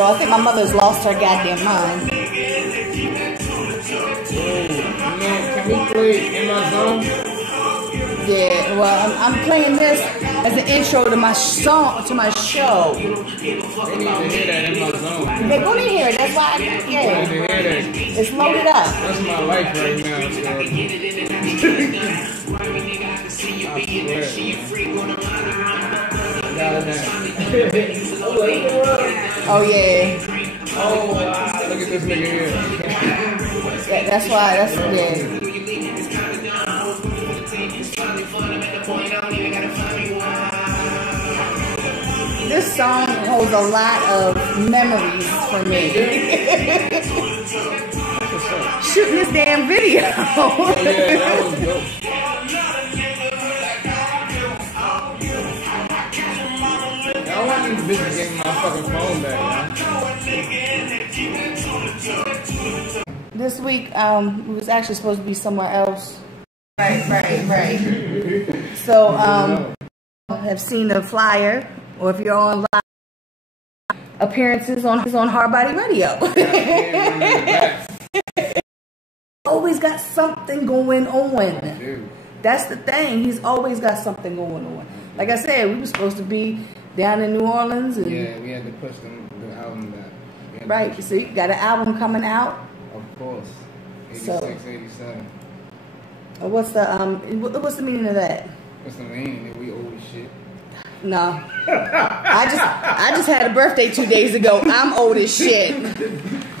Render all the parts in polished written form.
go. I think my mother's lost her goddamn mind. Can we play In My Zone? Yeah, well, I'm playing this as an intro to my song, to my show. They need to hear that In My Zone. They're gonna hear it. That's why, They need to hear that. it's loaded up. That's my life right now, so. Oh yeah. Oh wow, look at this nigga here. That's why, yeah. This song holds a lot of memories for me. Shooting this damn video. Oh yeah, that was dope. I want these bitches getting my fucking phone back, man. This week, we was actually supposed to be somewhere else. Right. So, have seen the flyer, or if you're on live appearances on Hard Body Radio. Always got something going on. That's the thing. He's always got something going on. Like I said, we were supposed to be down in New Orleans. And yeah, we had to push the album back. Right. So you got an album coming out. Of course. 86, so, 87. What's the meaning of that? What's the meaning? That we old as shit? No. I just had a birthday 2 days ago. I'm old as shit.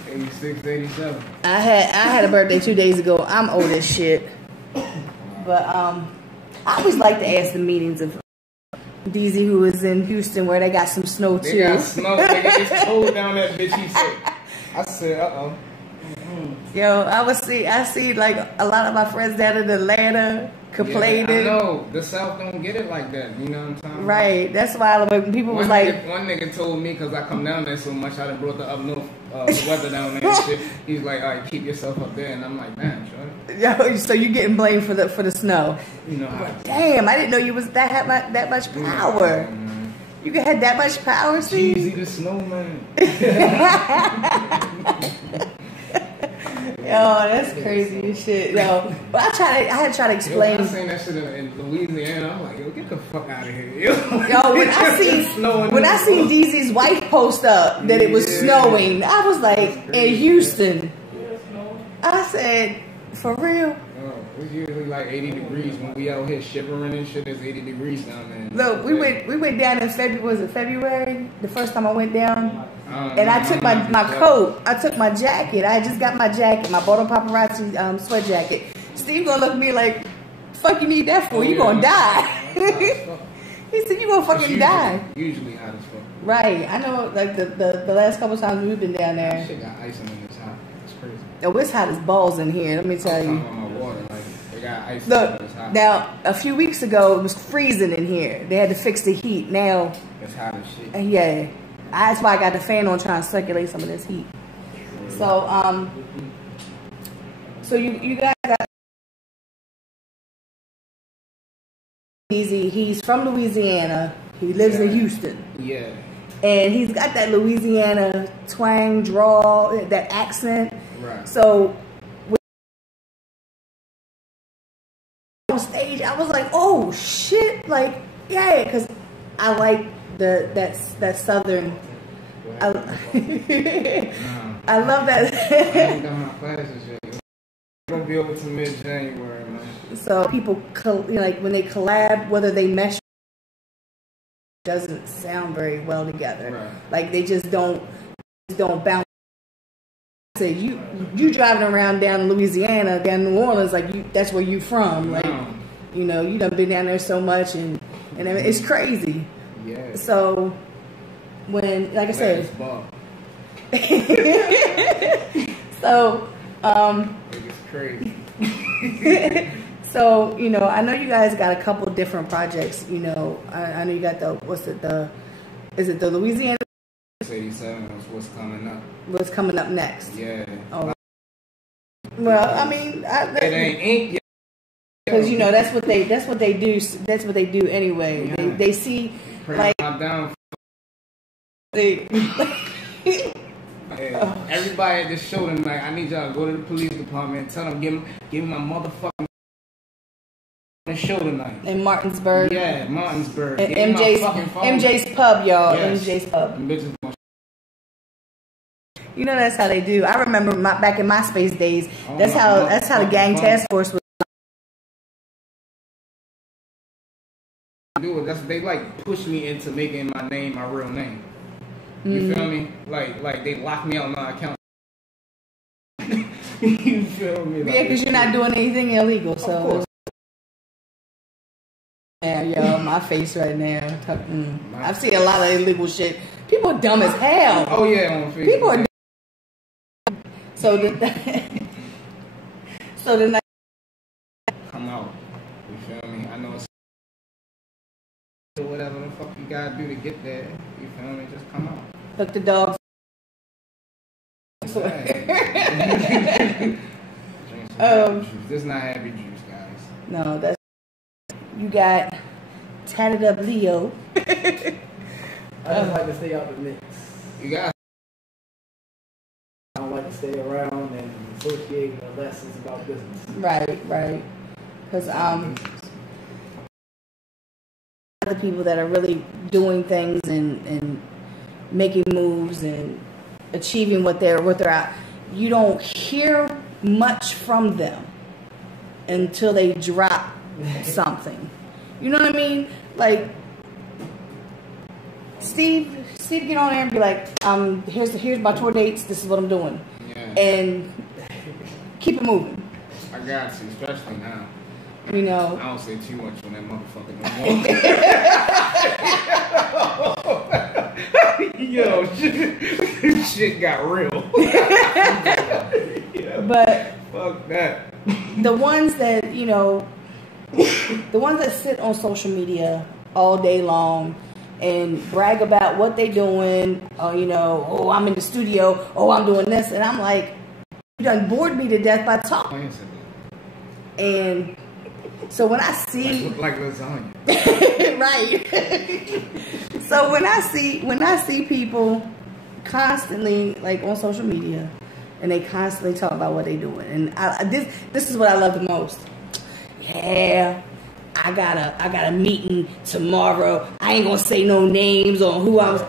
86, 87. I had a birthday 2 days ago. I'm old as shit. But I always like to ask the meanings of DZ, who is in Houston, where they got some snow too. They got snow, nigga. It's cold down that bitch. He said. I said, uh-oh. Yo, I see like a lot of my friends down in Atlanta complaining. Yeah, I know. The South don't get it like that. You know what I'm talking about? Right. That's why when people was like... One nigga told me, because I come down there so much, I done brought the up north weather down there and shit. He's like, all right, keep yourself up there. And I'm like, damn, shorty. Yo, so you getting blamed for the snow. You know how damn, I didn't know you was that much power. You had that much power, see? Jeezy the snowman. Yo, that's crazy as shit. Yo, but I had to try to explain. Yo, I seen that shit in Louisiana. I'm like, yo, get the fuck out of here. Yo, when I seen DZ's wife post up that it was snowing, I was like, in Houston. I said, for real? It's usually like 80 degrees when we out here shivering and shit. It's 80 degrees down there. Look, we went down in February. Was it February? The first time I went down, and I took my coat. I took my jacket. I just got my jacket, my B.O.M.B Paparazzi sweat jacket. Steve gonna look at me like, "Fuck, you need that for? You gonna die?" He said, "You gonna fucking die." Usually hot as fuck. Right. I know. Like the last couple times we've been down there. Shit got ice in this hot. It's crazy. Oh, it's hot as balls in here. Let me tell you. Ice. Look, now a few weeks ago it was freezing in here. They had to fix the heat. Now it's hot as shit. Yeah, that's why I got the fan on trying to circulate some of this heat. So so you guys got Easy. He's from Louisiana. He lives in Houston. Yeah. And he's got that Louisiana twang, drawl, that accent. Right. So on stage, I was like, "Oh shit!" Like, yeah, because I like that southern. I love that. I ain't done my classes yet. I'm gonna be over to mid-January, man. So people, like when they collab, whether they mesh, doesn't sound very well together. Right. Like they just don't bounce. So you driving around down in Louisiana, down in New Orleans, like that's where you from. Like, you know, you done been down there so much, and it's crazy. Yeah. So when, like I said, so it's crazy. So, you know, I know you guys got a couple different projects. You know, I know you got is it the Louisiana? 87 is what's coming up. What's coming up next? Yeah. Oh. Well, I mean, it ain't ink yet. Because you know that's what they do. That's what they do anyway. Yeah. They see like I'm down. Everybody at this show tonight, I need y'all to go to the police department, tell them, give me my motherfucking show tonight. In Martinsburg. Yeah, Martinsburg. MJ's Pub, y'all. Yes. MJ's Pub. You know that's how they do. I remember back in MySpace days. That's how the gang task force was. They like push me into making my name my real name. You feel me? Like they lock me out of my account. You feel me? Yeah, because you're not doing anything illegal. So. Yeah, yo, my face right now. I've seen a lot of illegal shit. People are dumb as hell. Oh yeah, on Facebook. People are dumb. So the night come out. You feel me? I know it's whatever the fuck you gotta do to get there. You feel me? Just come out. Look the dogs. This is not happy juice, guys. No, that's you got tatted up Leo. I just like to stay out the mix. You got. I don't like to stay around and associate unless it's about business. Right. Because the people that are really doing things and making moves and achieving what they're out, you don't hear much from them until they drop something. You know what I mean? Like Steve get on there and be like, here's my tour dates, this is what I'm doing. Yeah. And keep it moving. I got you, especially now. You know. I don't say too much on that motherfucker no more. Yo, shit got real. Yeah. But fuck that. The ones that, the ones that sit on social media all day long and brag about what they doing, or, I'm in the studio, I'm doing this, and I'm like, you done bored me to death by talking. And so when I see look like lasagna. right. So when I see people constantly like on social media and they constantly talk about what they doing, and this is what I love the most. Yeah, I got a meeting tomorrow. I ain't gonna say no names on who I was.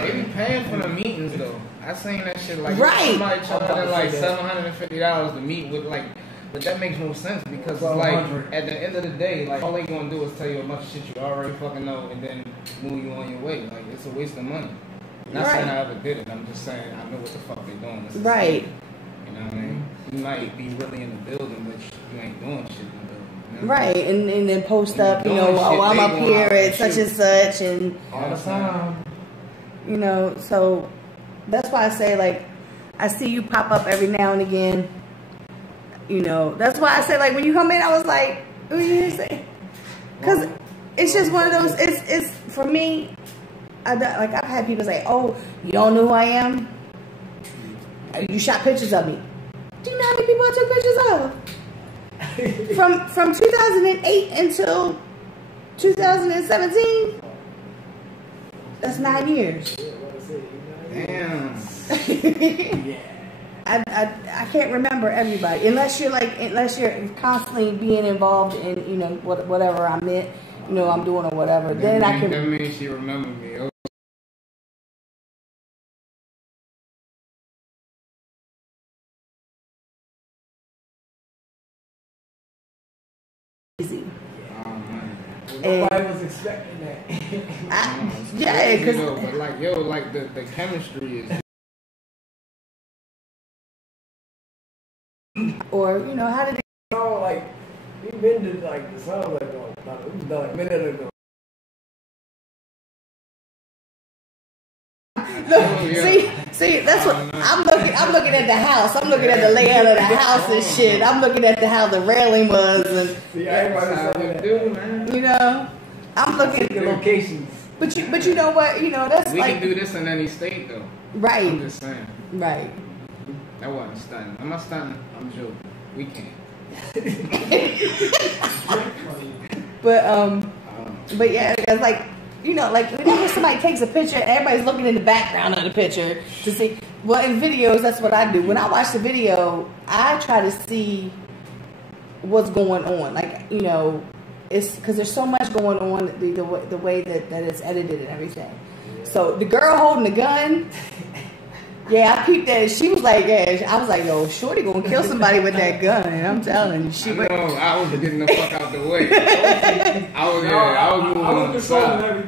They be paying for the meetings though. I seen that shit like right. Somebody charging like $750 to meet with like. But that makes no sense because it's like at the end of the day, like all they gonna do is tell you a bunch of shit you already fucking know and then move you on your way. Like it's a waste of money. Not saying I ever did it. I'm just saying I know what the fuck they doing. Right. You know what I mean? You might be really in the building, but you ain't doing shit in the building. You know? Right, and then post up, I'm up here at such and such, and all the time. So that's why I say like I see you pop up every now and again. That's why I said, like, when you come in, I was like, what are you going to say? Because it's just one of those, it's for me, I've had people say, oh, you don't know who I am? You shot pictures of me. Do you know how many people I took pictures of? From 2008 until 2017? That's 9 years. Damn. Yeah. I can't remember everybody unless you're constantly being involved in whatever I'm in, I'm doing or whatever. Then I can. That means she remembered me. Okay. Easy. Nobody was expecting that. Yeah, because but the chemistry is. Or how did they? Like we've been to like the song like a minute ago. See, that's what I'm looking. I'm looking at the house. I'm looking at the layout of the house and shit. I'm looking at how the railing was, and I'm looking at the locations. But you know what? That's we like can do this in any state though. Right. I'm just saying. Right. That wasn't stunning. I'm not stunning. I'm joking. We can't. But yeah, it's like you know, like whenever somebody takes a picture, everybody's looking in the background of the picture to see. Well, in videos, that's what I do. When I watch the video, I try to see what's going on. Like, you know, it's because there's so much going on, the way that it's edited and everything. So the girl holding the gun, yeah, I peeped that. She was like, yeah, I was like, yo, shorty gonna kill somebody with that gun. And I'm telling you, I know, I was getting the fuck out the way. I was moving on the side.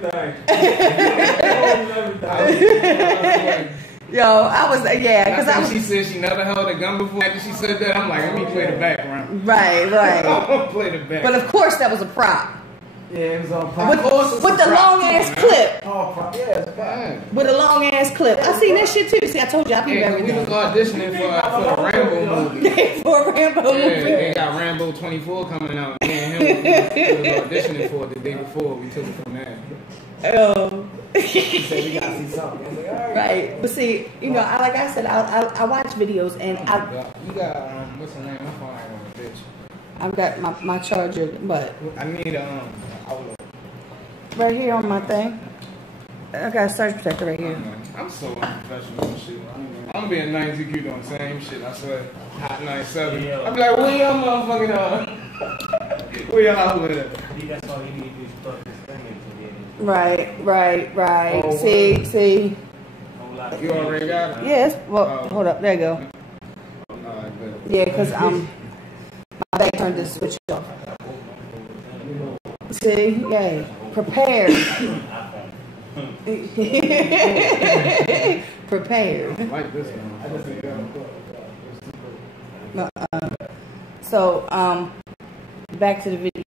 Everything. Yo, I was, yeah, because she said she never held a gun before. After she said that, I'm like, let me play the background. Right. I'm gonna play the back. But of course, that was a prop. Yeah, it was on prop. With the long ass clip. Oh, prop. Yeah, it's prop. With a long ass clip. I seen that shit too. See, I told you I peeped everything. We was auditioning for the Rambo movie. For a Rambo movie. They got Rambo 24 coming out. Me and him was auditioning for it the day before. We took it from there. Oh. He said we gotta see something. I was like, all Right, but see, you know, like I said, I watch videos and you got what's her name? My phone ain't on the bitch. I've got my charger, but I need outlet. right here on my thing. I got a surge protector right here. I'm so unprofessional and shit. I'm gonna be a 92Q doing the same shit. I swear, hot 97. I'm like, where your motherfucking where your outlet at? that's all you need is plug this thing into. Right. Oh, See. You already got it? Yes. Well, hold up. There you go. Alright, good. Yeah, because my back turned this switch off. See, yay, prepared. Prepared. I like this one. So, back to the video.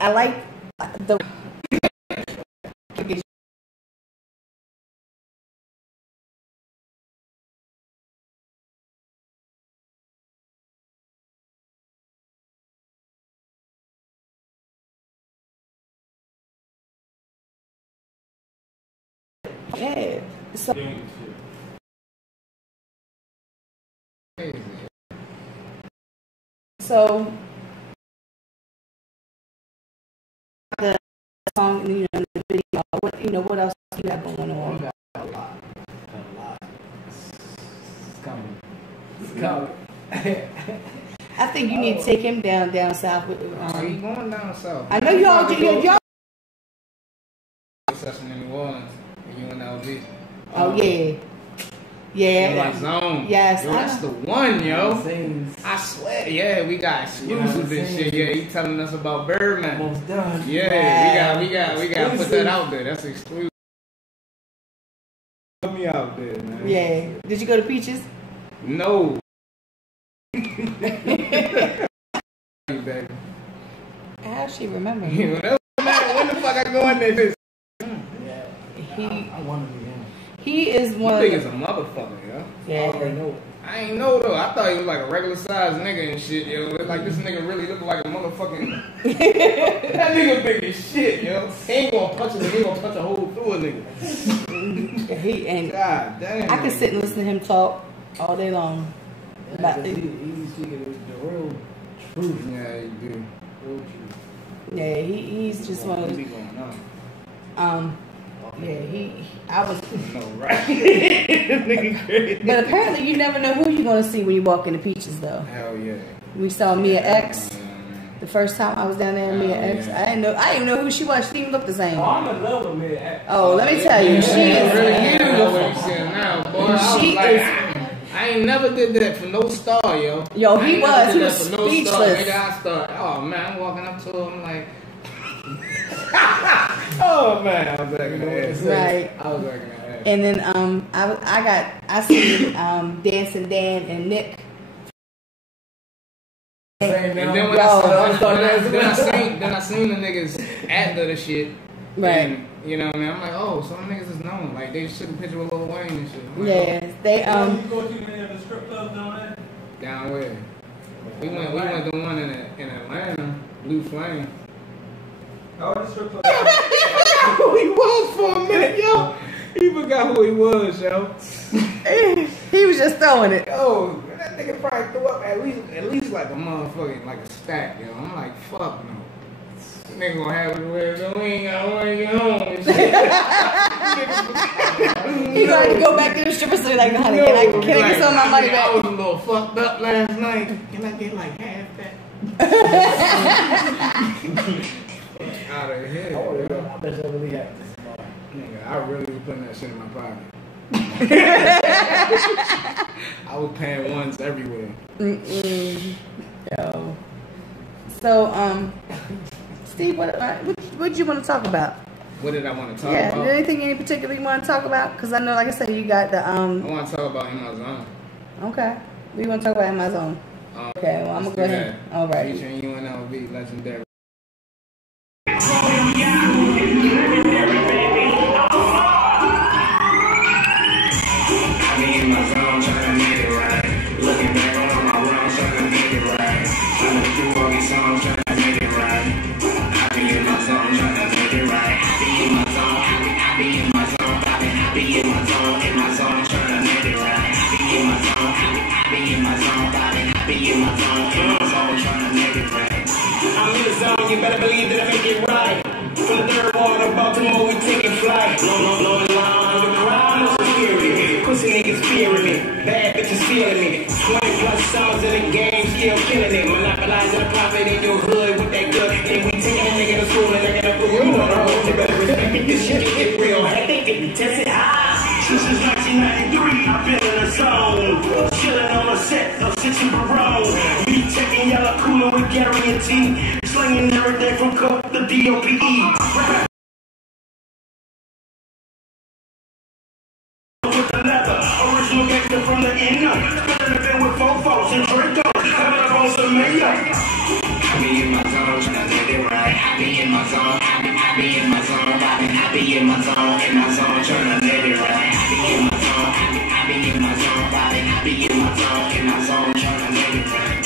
I like the. Yeah. So the song, you know, the video. What else do you have going on? A lot. It's coming. I think you need to take him down south. With, He going down south. I know y'all. Session in New Orleans and UNLV. Oh yeah. Like zone. Yes. Yo, that's the one, yo. Scenes. I swear. Yeah, we got exclusive and shit. Yeah, he telling us about Birdman. Almost done. Yeah, we got to put that out there. That's exclusive. Put me out there, man. Yeah. Did you go to Peaches? No. Baby. How she remember? When the fuck I go in there? I want to be him. He is one. You think it's a motherfucker, yo? Yeah. I already know. I ain't know though. I thought he was like a regular sized nigga and shit, yo. Like this nigga really look like a motherfucking. That nigga big as shit, yo. He ain't gonna punch a nigga. He gonna punch a hole through a nigga. God damn. I can sit and listen to him talk all day long. Yeah, he's speaking the real truth. Yeah, you do. Real truth. Yeah, he's just one of What those. be going Yeah, I was. No, right? Nigga crazy. But apparently, you never know who you're gonna see when you walk into Peaches, though. Hell yeah. We saw Mia X the first time I was down there. Mia X. Yeah. I didn't even know who she was. She didn't even look the same. Oh, I'm in love with Mia X. Oh, let me tell you, she is beautiful. Now, boy, She I was like, is. I ain't never did that for no star, yo. Yo, he was. He He was was speechless. Nigga, I start. Oh man, I'm walking up to him like. Oh man, I was acting ass. Right. I was acting ass. And then I seen Dancing Dan and Nick. And then when I seen the niggas after the shit. Right. And, you know what I mean? I'm like, oh, some niggas is known. Like they took a picture with Lil Wayne and shit. Like, Yes, they You go to any of the strip clubs down there? down where? We went to one in Atlanta, Blue Flame. Oh, the strip club. He forgot who he was for a minute, yo. He forgot who he was, yo. he was just throwing it. Yo, that nigga probably threw up at least like a motherfucking like a stack, yo. I'm like, fuck no. Nigga gonna have it where we ain't got to get home and shit. You gotta go back to the stripper center like, honey, can I get some of my money back? I was a little fucked up last night. Can I get like half that? Out of here. I bet you really have this. Nigga, I really was putting that shit in my pocket. I was paying ones everywhere. Yo. So, Steve, what did you want to talk about? What did I want to talk Yeah, about? anything in particular you want to talk about? Because I know, like I said, you got the I want to talk about Amazon. Okay. We want to talk about Amazon. Okay, well, I'm going to go ahead. All right. Featuring UNLV, legendary. You better believe that I make it right. From the third ward of Baltimore, we taking flight. No line, the crowd is scary. Pussy niggas fearing me, bad bitches feeling me. 20 plus songs in the game, still killing it. Monopolizing the profit in your hood with that good. And we taking a nigga to school and I gotta put you on the road. You better respect it, this shit can get real hectic if you test it high. Since 1993, I've been in the zone. Chilling on a set, no 6 Barone. Me taking yellow cooler with guarantee. Slinging everything from coke to B.O.M.B. With the leather, original gangster from the inner. Spending a bit with fofos and Draco. Coming up on some mayo. I be in my zone, tryna get it right. I be in my zone, I be in my zone, I be in my zone, tryna get it right. I be in my zone, I be in my zone, I be in my zone, tryna get it right.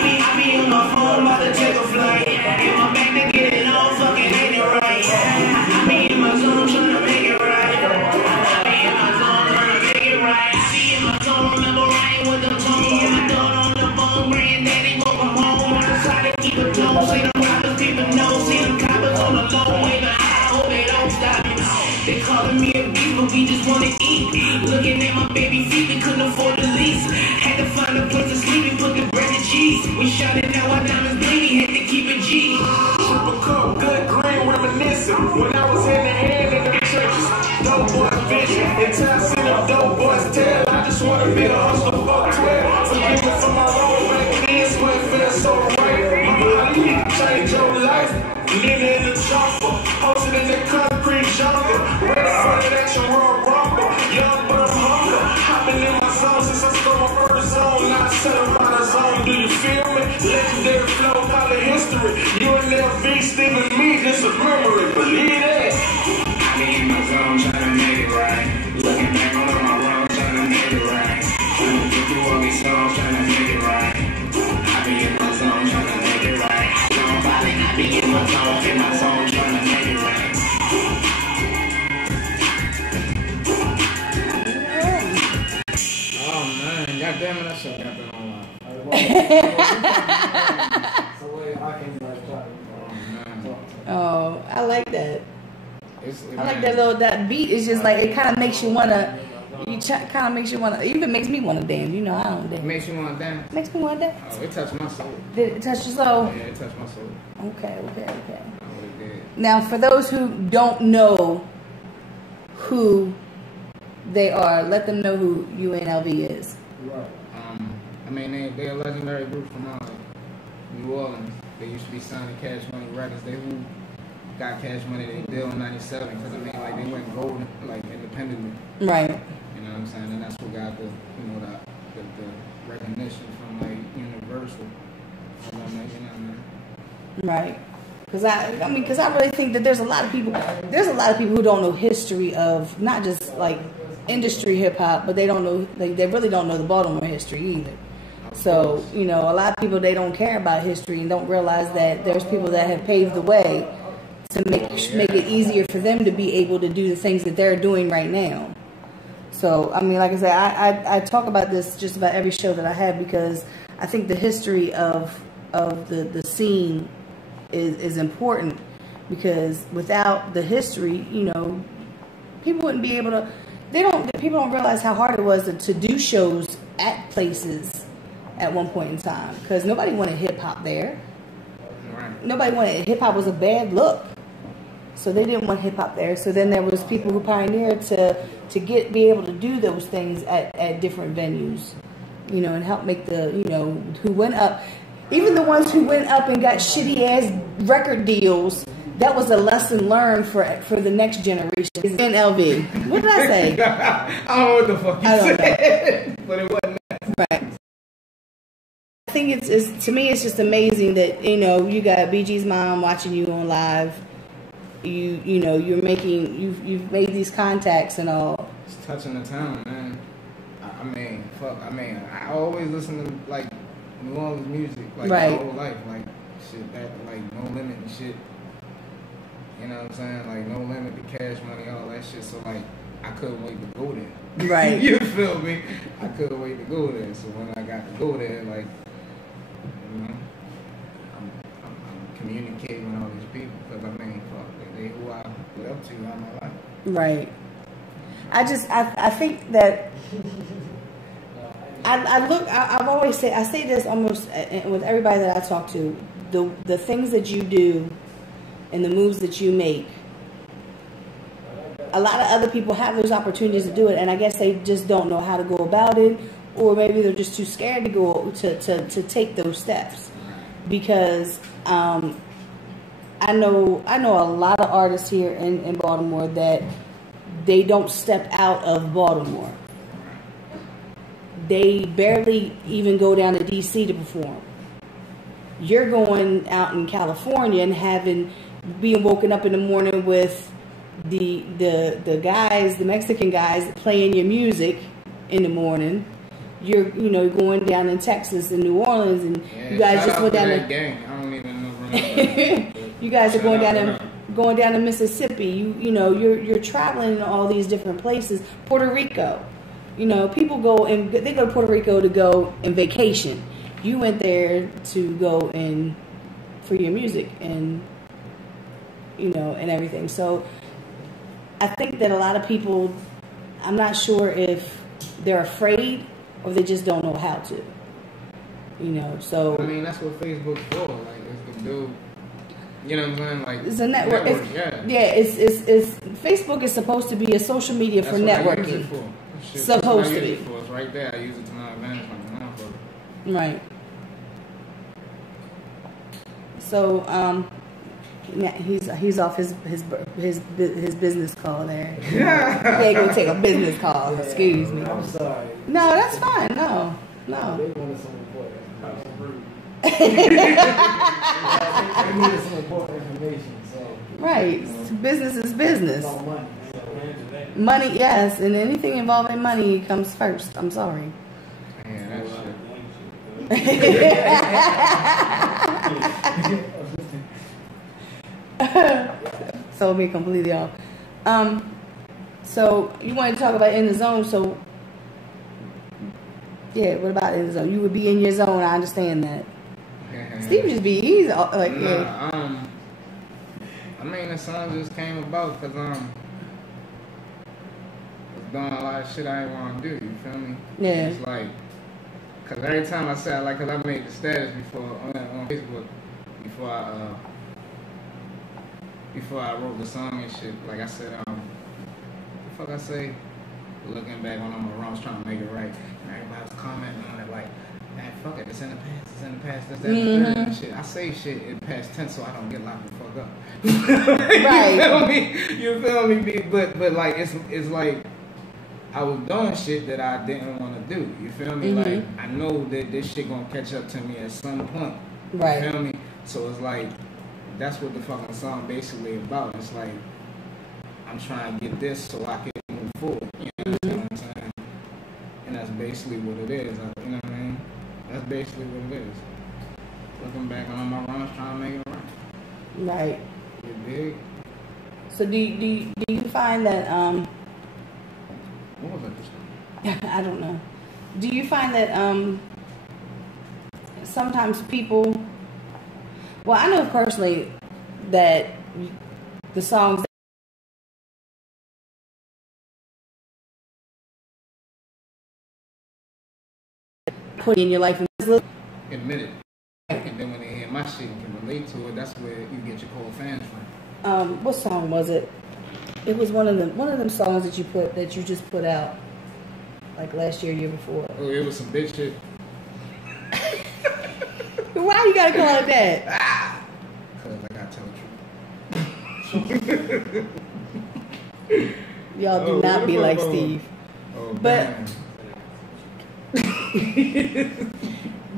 I be on my phone, about to take a flight. In my back to get it all, fucking ain't it right. I be in my zone, tryna make it right. I be in my zone, tryna make it right. I be in my zone, remember riding with the tone. Get my daughter on the phone, granddaddy woke from home. I decided to keep it close. See them robbers, people know. See them coppers on the low, waving high, hope they don't stop me. They calling me a beast, but we just wanna eat. Looking at my baby feet, we couldn't afford the lease. Had to find a place to sleep and put the bread and cheese. We shot it out, our diamonds bleeding, had to keep it G. Super cool, good green, reminiscent. When I was in the hand in the churches, dope boys vision. Until I see them dope boys tell, I just wanna be a hustler, fuck 12. Forgive me for my wrong back then, so it feels so right. My body change your life. Living in the jungle, posted in the concrete jungle. Ready for the next Royal Rumble. Young but I'm humble. Hopping in my zone since I stole my first zone. Not set up on the zone, do you feel me? Legendary flow, call it history. UNLV, Steve and me, this is memory. Believe that. I be in my zone, trying to make it right. Looking back on all my wrongs, trying to make it right. Trying to get through all these songs, trying to make it right. I be in my zone, trying to make it right. I be in my zone, trying to make it right. Oh man, goddamn it, that shit got that online. Oh, I like that. I like that little, that beat is just like, it kind of makes you wanna, kind of makes you wanna, even makes me wanna dance. You know, I don't dance. It makes you want to dance? Makes me wanna dance. Oh, it touched my soul. Did it touch your soul? Yeah, it touched my soul. Okay. Oh, it did. Now, for those who don't know who they are, let them know who UNLV is. Right. I mean, they're a legendary group from New Orleans. They used to be signing Cash Money records. They who got Cash Money, they deal in '97 because I mean, like they went gold like independently. Right. You know what I'm saying? And that's what got the the recognition from like Universal. You know what I mean? Right. Because I really think that there's a lot of people who don't know history of not just like industry hip hop, but they don't know, like they really don't know the Baltimore history either. So, you know, a lot of people, they don't care about history and don't realize that there's people that have paved the way to make it easier for them to be able to do the things that they're doing right now. So, I mean, like I said, I talk about this just about every show that I have because I think the history of the scene is important, because without the history, you know, people wouldn't be able to. People don't realize how hard it was to do shows at places at one point in time, because nobody wanted hip hop there. Right. Nobody wanted hip hop was a bad look, so they didn't want hip hop there. So then there was people who pioneered to be able to do those things at different venues, you know, and help make the, you know, who went up, even the ones who went up and got shitty ass record deals. That was a lesson learned for the next generation. NLV. What did I say? I don't know what the fuck you said, but it wasn't that. Right. I think it's to me it's just amazing that, you know, you got BG's mom watching you on live. You know, you've made these contacts and all. It's touching the town, man. I mean, fuck. I mean, I always listen to like New Orleans music, like my whole life, like shit that, like No Limit and shit. You know what I'm saying? Like No Limit, the Cash Money, all that shit. So like, I couldn't wait to go there. Right. You feel me? I couldn't wait to go there. So when I got to go there, like, you know, I'm communicating with all these people, because I mean, fuck, they who I look up to all my life. Right. I think that I've always said, I say this almost with everybody that I talk to, the things that you do and the moves that you make, a lot of other people have those opportunities to do it, and I guess they just don't know how to go about it, or maybe they're just too scared to go to take those steps. Because I know a lot of artists here in Baltimore that they don't step out of Baltimore. They barely even go down to DC to perform. You're going out in California and being woken up in the morning with the guys, the Mexican guys playing your music in the morning. You're going down in Texas and New Orleans, and you guys just went down to gang. I don't even know. You guys are going down to Mississippi. You're traveling in all these different places. Puerto Rico. You know, people they go to Puerto Rico to go and vacation. You went there to go for your music and and everything. So I think that a lot of people, I'm not sure if they're afraid or they just don't know how to. So I mean, that's what Facebook's for. Like, it's the build. You know what I'm saying? Like, it's a network. It's Facebook is supposed to be a social media for networking. I use it for. Shit, supposed to be. It's right there. I use it to my advantage. Right. So he's off his business call there. He ain't gonna take a business call. Yeah, excuse me. I'm sorry. No, that's fine. No. They wanted some important information. They needed some important information. So right. Business is business. It's all money. Money, yes, and anything involving money comes first. I'm sorry. Yeah, that shit. Sold me completely off. So you wanted to talk about in the zone. So yeah, what about in the zone? You would be in your zone. I understand that. Steve just be easy. Like I mean, the song just came about because doing a lot of shit I didn't want to do, you feel me? Yeah. It's like, cause every time I say cause I made the status before on Facebook before I wrote the song and shit. Like I said, the fuck I say, looking back when I'm around, I was trying to make it right, and everybody was commenting on it like, man, fuck it, it's in the past, this, that, and the third and shit. I say shit in past tense so I don't get locked the fuck up. Right. You feel me? But like it's like, I was doing shit that I didn't want to do. You feel me? Like, I know that this shit gonna catch up to me at some point. Right. You feel me? So it's like, that's what the fucking song basically about. It's like, I'm trying to get this so I can move forward. You know what I'm saying? And that's basically what it is. You know what I mean? That's basically what it is. Looking back on all my runs, trying to make it right. Right. You dig? So do you find that What was that? I don't know. Do you find that sometimes people, Well, I know personally that the songs that put in your life admit it. And then when they hear my shit and can relate to it, that's where you get your core fans from. What song was it? It was one of them songs that you just put out like last year before. Oh, it was some bitch shit. Why you gotta call it that? Cause I gotta tell the truth. Y'all do not be like Steve. Oh, but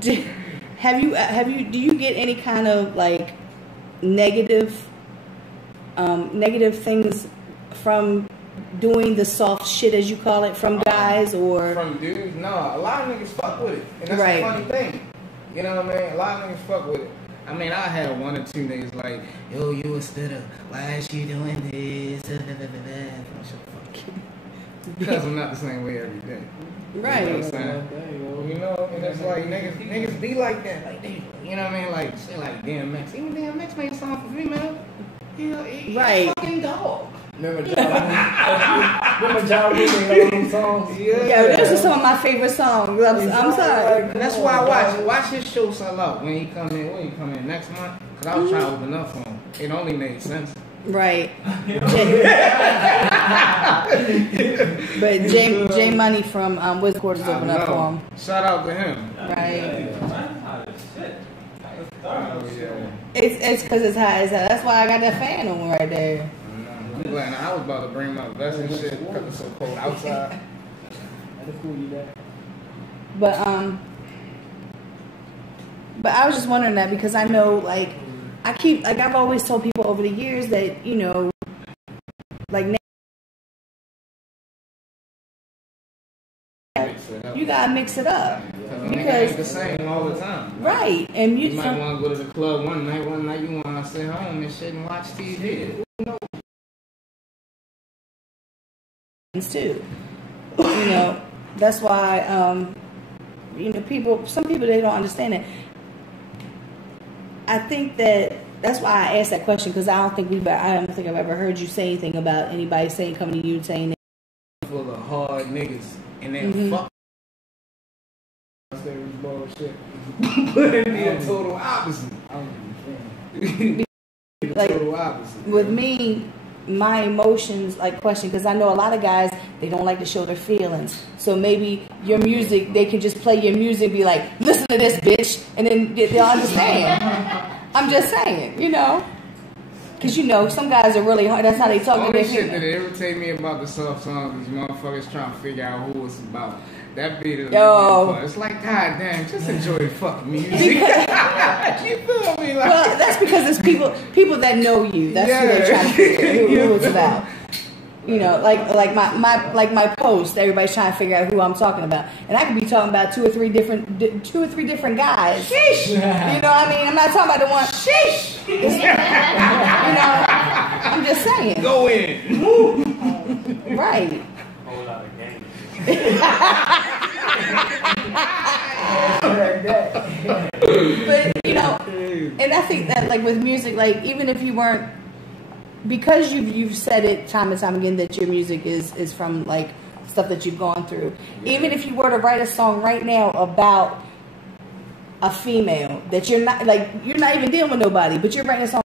do you get any kind of like negative things from doing the soft shit, as you call it, from guys or from dudes? No, a lot of niggas fuck with it, and that's the funny thing. You know what I mean? A lot of niggas fuck with it. I mean, I had one or two niggas like, yo, you a stutter. Why is she doing this? Because I'm not the same way every day. Right. You know what I'm saying? You know, and it's like niggas be like that. Like, they, you know what I mean? Like, shit like DMX. Even DMX made a song for me, man. You know, he's a fucking dog. Remember John Wayne and all them songs? Yeah, those are some of my favorite songs. I'm sorry. And that's why I watch his show sell out when he come in next month. Cause I was trying to open up for him. It only made sense. Right. But J Money from Wiz Quarters opened up for him. Shout out to him. Right. It's because it's hot. That's why I got that fan on right there. I'm glad. I was about to bring my vest and shit because it's so cold outside. But I was just wondering that because I know I've always told people over the years that, you know, like you gotta mix it up because it's the same all the time. Right, and you might want to go to the club one night you want to stay home and shit and watch TV. Too, you know, that's why you know, some people they don't understand it. I think that's why I asked that question because I don't think I've ever heard you say anything about anybody coming to you and saying that. Full of hard niggas and then fuck. Bullshit. But it'd be a total opposite. Like total opposite. With me, my emotions question because I know a lot of guys they don't like to show their feelings. So maybe your music, they can just play your music, be like, listen to this bitch, and then they'll understand. I'm just saying, you know, because you know some guys are really hard. That's how they talk to their shit that irritate me about the soft songs is motherfuckers trying to figure out who it's about. That beat is it's like, god damn, just enjoy the fucking music. You feel me? Like, well, that's because it's people that know you. That's who they're trying to figure out who it's about. You know, like my post, everybody's trying to figure out who I'm talking about, and I could be talking about two or three different guys. Sheesh. You know, what I mean, I'm not talking about the one. Sheesh. You know, I'm just saying. Go in. Right. Whole lot of games. But you know, and I think that like with music, like even if you weren't, because you've said it time and time again that your music is from like stuff that you've gone through. Yeah. Even if you were to write a song right now about a female that you're not even dealing with nobody, but you're writing a song.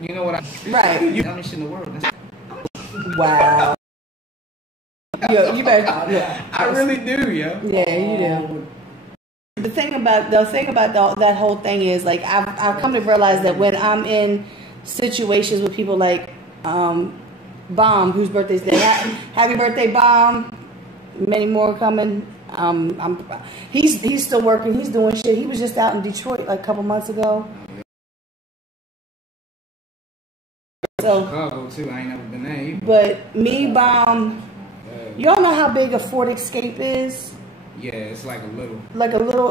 You know what right? You got me shit in the world. Wow. Yo, you better. I really do, yo. Yeah, you do. The thing about that whole thing is like I've come to realize that when I'm in situations with people like B.O.M.B, whose birthday's today. Happy birthday, B.O.M. Many more coming. He's still working. He's doing shit. He was just out in Detroit like a couple months ago. So, Chicago too. I ain't never been there either. But me, B.O.M. Y'all know how big a Ford Escape is? Yeah, it's like a little.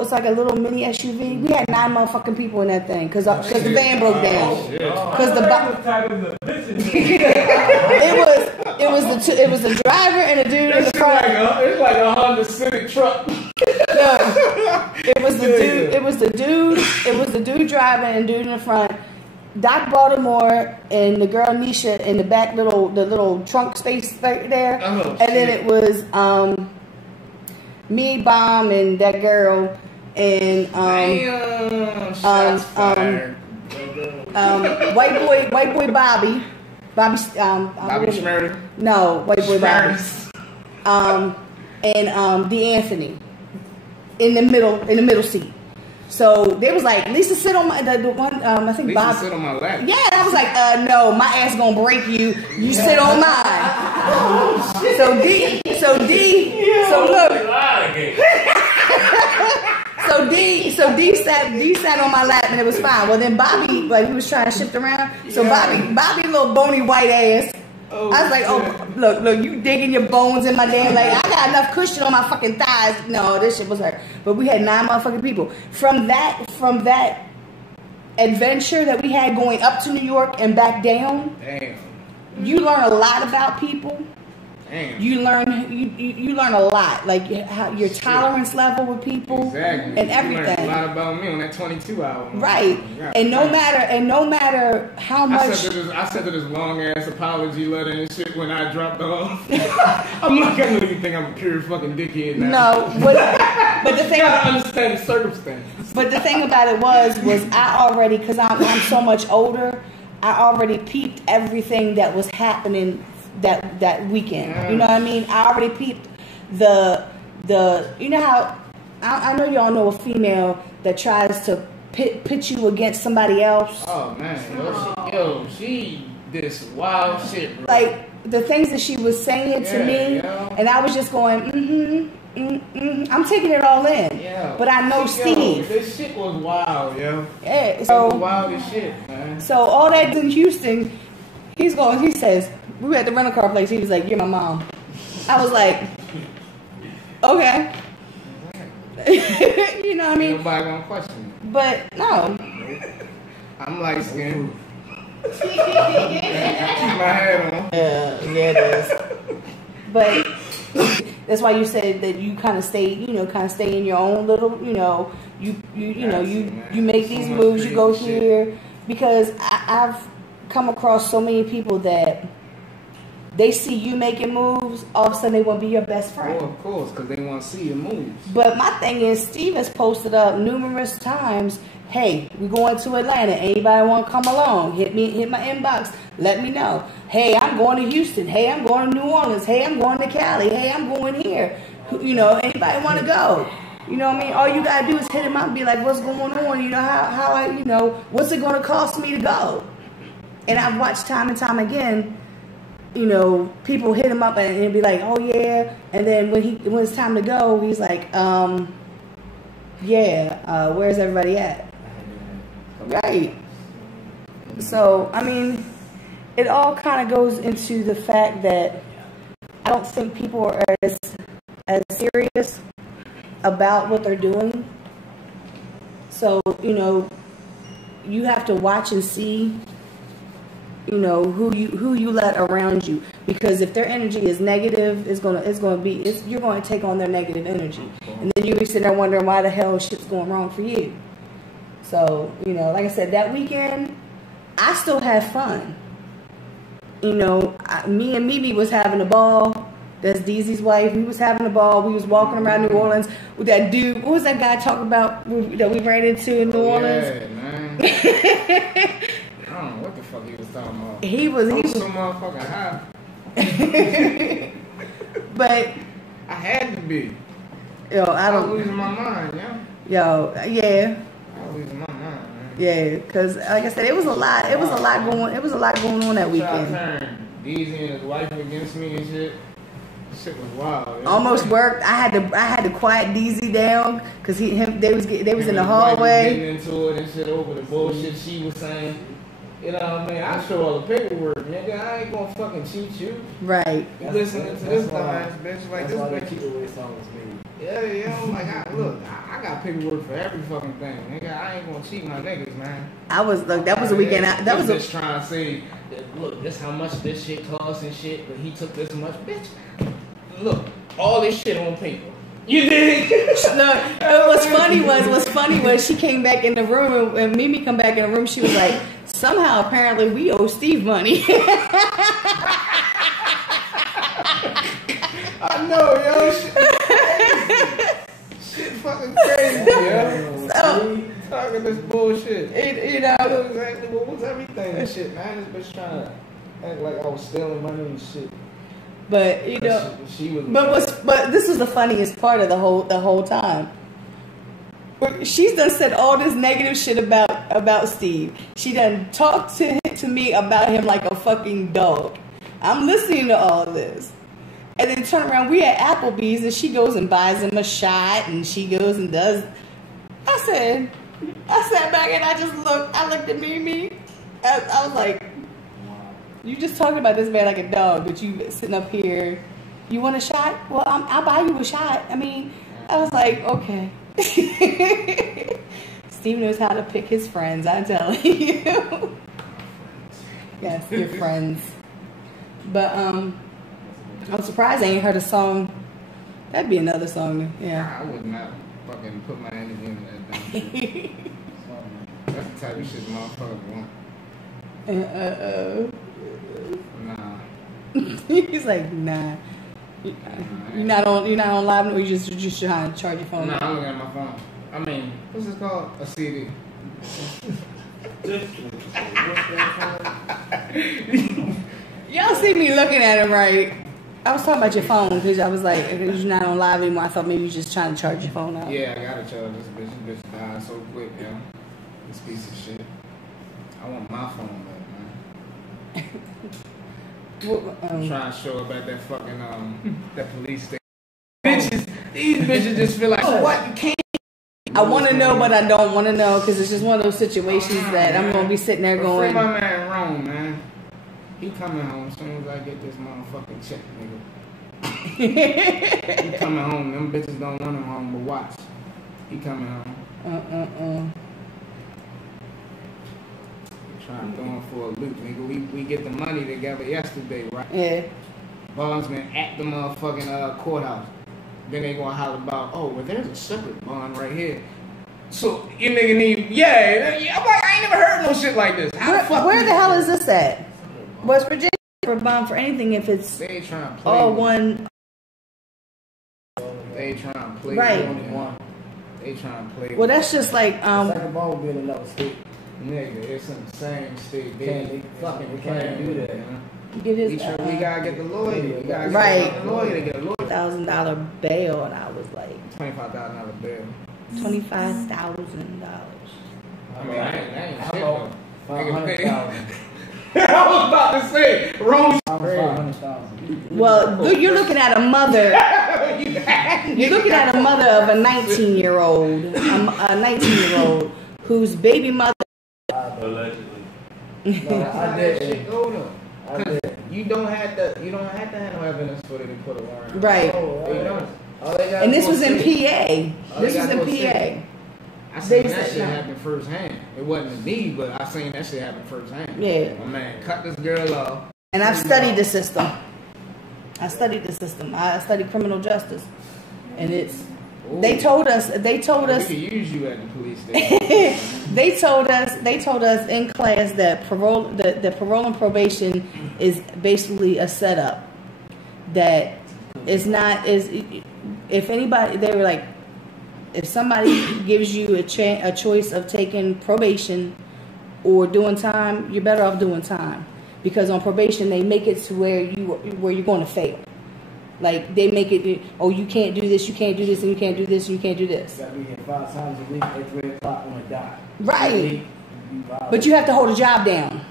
It's like a little mini SUV. We had 9 motherfucking people in that thing because the van broke down. Because it was the driver and a dude in the front. It's like a Honda Civic truck. It was the dude driving and dude in the front. Doc Baltimore and the girl Nisha in the back the little trunk space right there. Oh, and then it was me, B.O.M.B, and that girl and white boy Bobby Schmurder. No, white boy Bobby. And D'Anthony in the middle seat. So they was like, Lisa, sit on my the one. I think Lisa Bob sit on my lap. Yeah, I was like, no, my ass gonna break you. You sit on mine. So D sat on my lap and it was fine. Well, then Bobby, like, he was trying to shift around. So Bobby, little bony white ass. Oh, I was like, oh, look, you digging your bones in my damn leg. I got enough cushion on my fucking thighs. No, this shit was her. But we had 9 motherfucking people. From that adventure that we had going up to New York and back down, damn, you learn a lot about people. Damn. You learn a lot, like how your tolerance level with people, exactly, and everything. You learned a lot about me on that 22 album, right? And no matter how much I sent her this long ass apology letter and shit when I dropped off. I'm like, I know you think I'm a pure fucking dickhead now. No, but the thing, you gotta understand the circumstance. But the thing about it was I already, because I'm so much older, I already peeped everything that was happening that weekend. You know what I mean? I already peeped the you know how I know y'all know a female that tries to pit you against somebody else. Oh man, she did this wild shit, bro. Like the things that she was saying to me, and I was just going, I'm taking it all in. Yeah. But I know Steve. This shit was wild, yo. Yeah. So it was wild as shit, man. So all that in Houston, he says, we were at the rental car place. He was like, "You're my mom." I was like, "Okay." You know what I mean? Nobody gonna question me. But no. I'm light skinned. Keep my head on. Yeah, it is. But that's why you said that you kind of stay in your own little, you make these moves, you go here, because I've come across so many people that they see you making moves, all of a sudden they want to be your best friend. Oh, of course, because they want to see your moves. But my thing is, Steve has posted up numerous times, hey, we're going to Atlanta. Anybody want to come along? Hit my inbox. Let me know. Hey, I'm going to Houston. Hey, I'm going to New Orleans. Hey, I'm going to Cali. Hey, I'm going here. Anybody want to go? You know what I mean? All you got to do is hit him up and be like, what's going on? What's it going to cost me to go? And I've watched time and time again, people hit him up and be like, oh yeah. And then when it's time to go, he's like, where's everybody at? Right. So, I mean, it all kind of goes into the fact that I don't think people are as serious about what they're doing. So, you have to watch and see, who you let around you, because if their energy is negative, you're going to take on their negative energy, and then you'll be sitting there wondering why the hell shit's going wrong for you. So, like I said, that weekend, I still had fun. Me and Mimi was having a ball. That's DZ's wife. We was having a ball. We was walking around New Orleans with that dude. What was that guy talking about that we ran into in New Orleans? Yeah, man. I don't know what the fuck he was talking about. He was so motherfucking high. But I had to be. I was losing my mind, yeah. I was losing my mind, man. Yeah, because like I said, it was a lot going on that weekend. I turned DZ and his wife against me and shit. Shit was wild. Almost worked. I had to quiet DZ down because they was in the hallway. Getting into it and shit over the bullshit she was saying. You know what I mean? I show all the paperwork, nigga. I ain't gonna fucking cheat you. Right. You listening to this dumbass bitch like this bitch. Keep the way songs made. Yeah. I'm like, I got paperwork for every fucking thing, nigga. I ain't gonna cheat my niggas, man. That was a weekend. That was just trying to say, look, this how much this shit costs and shit, but he took this much, bitch. Look, all this shit on paper. You dig? Look, what's funny was she came back in the room and Mimi come back in the room. She was like, somehow apparently we owe Steve money. I know, yo. Shit fucking crazy, yo. So, Talking this bullshit. you know, I know exactly what was everything and shit, man. This bitch trying to act like I was stealing money and shit. but you know, she was. but this was the funniest part of the whole time. She's done said all this negative shit about Steve. She done talked to me about him like a fucking dog. I'm listening to all this. And then turn around, we at Applebee's, and she goes and buys him a shot, and she goes and does. I sat back and I looked at Mimi. I was like, you just talking about this man like a dog, but you sitting up here, you want a shot? Well, I'll buy you a shot. I mean, I was like, okay. Steve knows how to pick his friends, I'm telling you. Yes, your friends. But, I'm surprised I ain't heard a song. That'd be another song, yeah. I would not fucking put my energy into that damn shit. That's the type of shit motherfuckers want. Nah. He's like, nah. You're not on live, or you just trying to charge your phone? Nah, I'm looking at my phone. I mean, what's this called? A CD. Y'all see me looking at him, right? I was talking about your phone because I was like, if you're not on live anymore, I thought maybe you're just trying to charge your phone out. Yeah, I gotta charge this bitch. This bitch died so quick, yo. This piece of shit. I want my phone back, man. I'm trying to show up at that fucking that police station. These bitches just feel like, oh, what? You can't. I want to know, but I don't want to know because it's just one of those situations that I'm gonna be sitting there going. Free my man Rome, man. He coming home as soon as I get this motherfucking check, nigga. He coming home. Them bitches don't want him home, but watch. He coming home. Trying to throw him for a loop, nigga. We get the money together yesterday, right? Yeah. Bondsman at the motherfucking courthouse. Then they gonna holler about, oh, well, there's a separate bond right here. So your nigga need, yeah. I'm like, I ain't never heard no shit like this. Where the hell is this at? West Virginia for bond for anything if it's they trying to play all one. They trying to play right. One. They trying to play. Well, that's just like second bond being another state. Nigga, it's in the same state. They fucking can't do that. Get his, we gotta get the lawyer. We gotta get the lawyer to get a lawyer. $1,000 bail, and I was like, $25,000 bail. $25,000. I mean, I ain't shit though. $500,000. I was about to say, wrong. Well, you're looking at a mother. You're looking at a mother of a 19-year-old, a 19-year-old whose baby mother. Allegedly. No, I did. You don't have to have no evidence for it to put a warrant. Right. They don't. And this was in PA. This was in PA. I seen that shit happen firsthand. It wasn't me, but I seen that shit happen firsthand. Yeah. My man cut this girl off. And I've studied the system. I studied criminal justice. And it's they told us we could use you at the police station. they told us in class that parole and probation is basically a setup. That it's not if anybody, they were like, if somebody gives you a choice of taking probation or doing time, you're better off doing time, because on probation they make it to where you're going to fail. Like they make it, oh, you can't do this, you can't do this, and you can't do this, and you can't do this. You gotta be here 5 times a week at 3 o'clock on a dot. Right. But you have to hold a job down.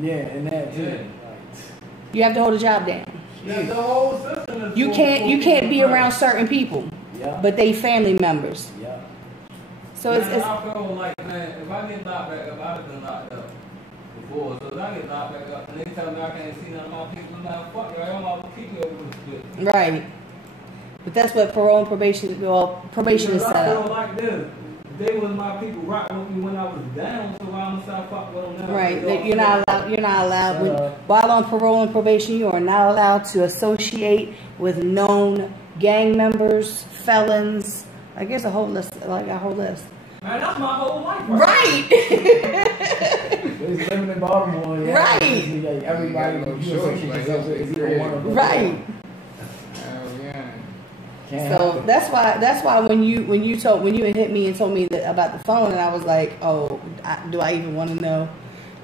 Yeah, and that too. Yeah. You have to hold a job down. Yeah, the whole system is you can't be around certain people. Yeah. But they family members. Yeah. So man, it's I feel like, man, if I get locked back up, I've been locked up before. So if I get locked back up and they tell me I can't see none of my people, man, fuck you, I don't want to keep you over this bitch. right. But that's what parole and probation is set I feel up. like this. They was my people rocking with me when I was down, so why must I fuck with them now? Right. You're not allowed. While on parole and probation, you are not allowed to associate with known gang members, felons. I guess a whole list. Man, that's my whole life. Right. It's living in Baltimore. Yeah. Right. Like, everybody You got no you choice, associate like, yourself with it's is either one of them. Right. Hell yeah. Can't So help it. that's why when you had hit me and told me that about the phone, and I was like, oh, do I even want to know?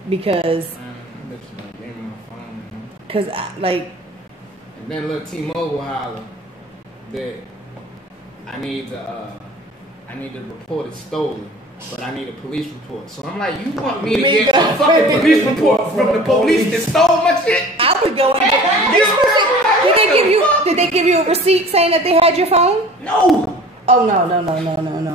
Because Man, I bet you like gave me my phone, man. cause I, like And then little T-Mobile holler that I need to report it stolen, but I need a police report. So I'm like, you want me to Me get go- a fucking police report from the police that stole my shit? I would go. Did they give you a receipt saying that they had your phone? No. Oh no.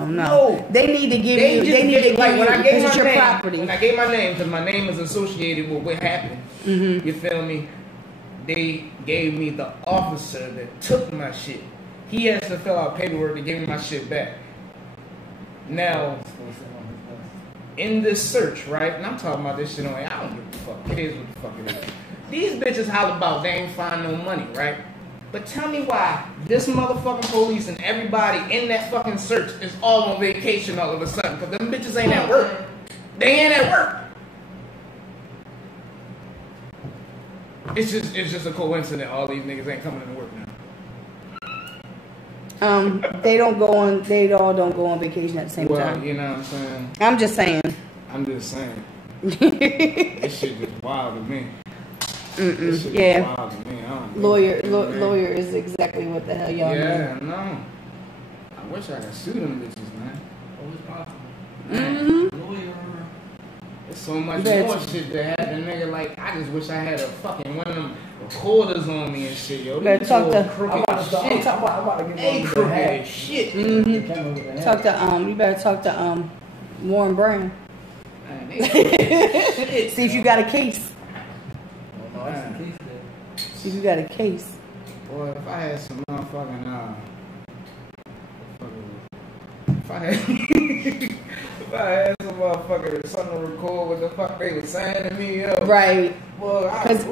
No. They need to give you. just They need to give like you when I gave because my it's your name, property. When I gave my name, because my name is associated with what happened. Mm-hmm. You feel me? They gave me the officer that took my shit. He has to fill out paperwork to give me my shit back. Now, in this search, right? And I'm talking about this shit on. I don't give a fuck. It is what the fuck it is. These bitches holler about they ain't find no money, right? But tell me why this motherfucking police and everybody in that fucking search is all on vacation all of a sudden. Because them bitches ain't at work. They ain't at work. It's just a coincidence all these niggas ain't coming to work now. They all don't go on vacation at the same Well, time. you know what I'm saying? I'm just saying. I'm just saying. This shit just wild to me. This shit Yeah. just wild to me. I don't know. Lawyer is exactly what the hell y'all mean. Yeah, no. I wish I could sue them bitches, man. Always possible. Mm-hmm. Lawyer. There's so much That's- more shit that happened, nigga. Like, I just wish I had a fucking one of them recorders on me and shit, yo. Better These talk little to- crooked I'm about to get They one with the crooked hat. as shit. Mm-hmm. Camera with the hat. Talk to you better talk to Warren Brown. Man, they crooked as shit. See if you got a case. Oh, no, that's Man. Case that. See if you got a case. Boy, if I had some motherfucking if I had some motherfucker something to record what the fuck they was saying to me, yo. Right. Well, Because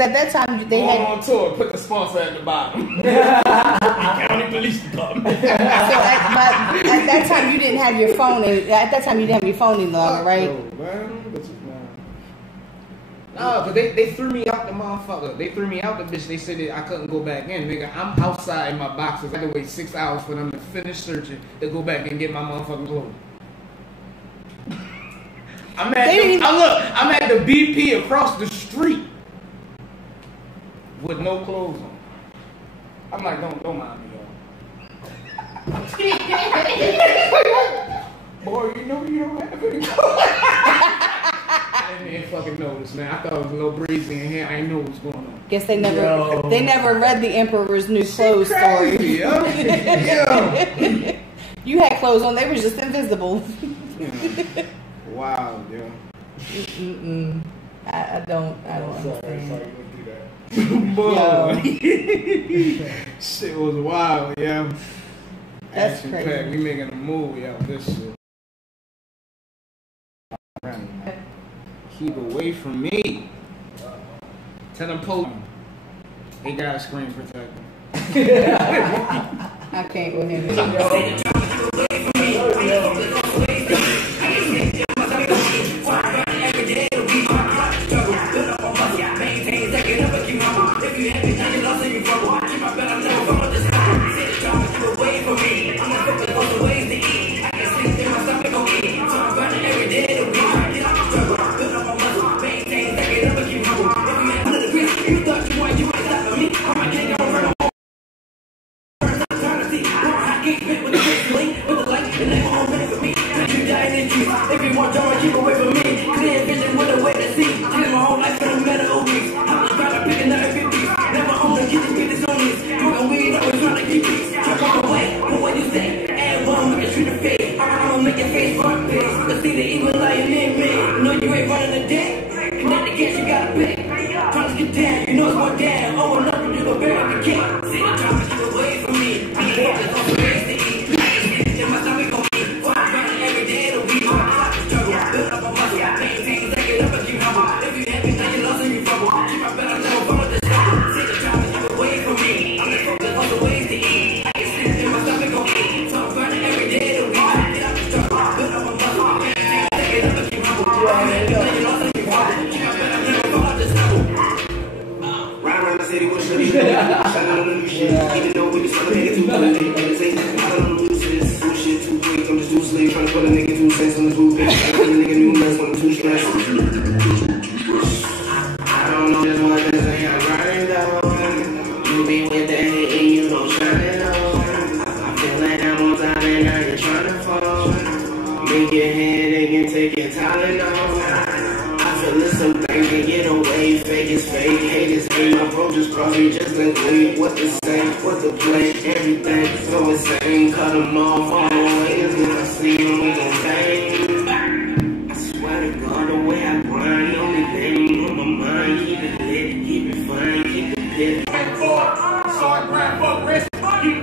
at that time they had. on tour, put the sponsor at the bottom. County Police Department. So at that time you didn't have your phone. At that time you didn't have your phone any longer, right? Yo, man. No, but they threw me out the motherfucker. They threw me out the bitch. They said that I couldn't go back in. Nigga, I'm outside in my boxes. I had to wait 6 hours for them to finish searching to go back and get my motherfucking clothes. I'm at the BP across the street with no clothes on. I'm like, don't mind me, yo. Boy, you know you don't have any clothes. I didn't even fucking notice, man. I thought it was a little breezy in here. I didn't know what was going on. Guess they never read the Emperor's New Clothes story. Crazy, yo. Yeah. You had clothes on; they were just invisible. Wow, yo. I don't Sorry, understand. you went through that. Boy. Shit was wild, yeah. That's Action crazy. packed. We making a movie out of this shit. Keep away from me. Tell them post. They got a screen protector. I can't with him. said he was shutting on the new shit. Even though we just wanna make it too good. I don't know this shit too quick. I'm just too sleep. Trying to put a nigga 2 cents on the booth. I put a nigga new mess when I'm too stressed. I don't know just what this ain't. I'm running though. You be with that hit and you don't shine it up. I feel like I'm on time and now you're trying to fall. Make your headache and take your Tylenol. I feel it's so things can get away. Fake is fake, hate is hate. My bro just crossed me just like wait. What to say, what to play, everything so insane. Cut them off all the way. When I see them, we gon' bang. I swear to God, the way I grind, the only thing on my mind. Keep it lit, keep it fine, keep it pit. Start grind, fuck rest.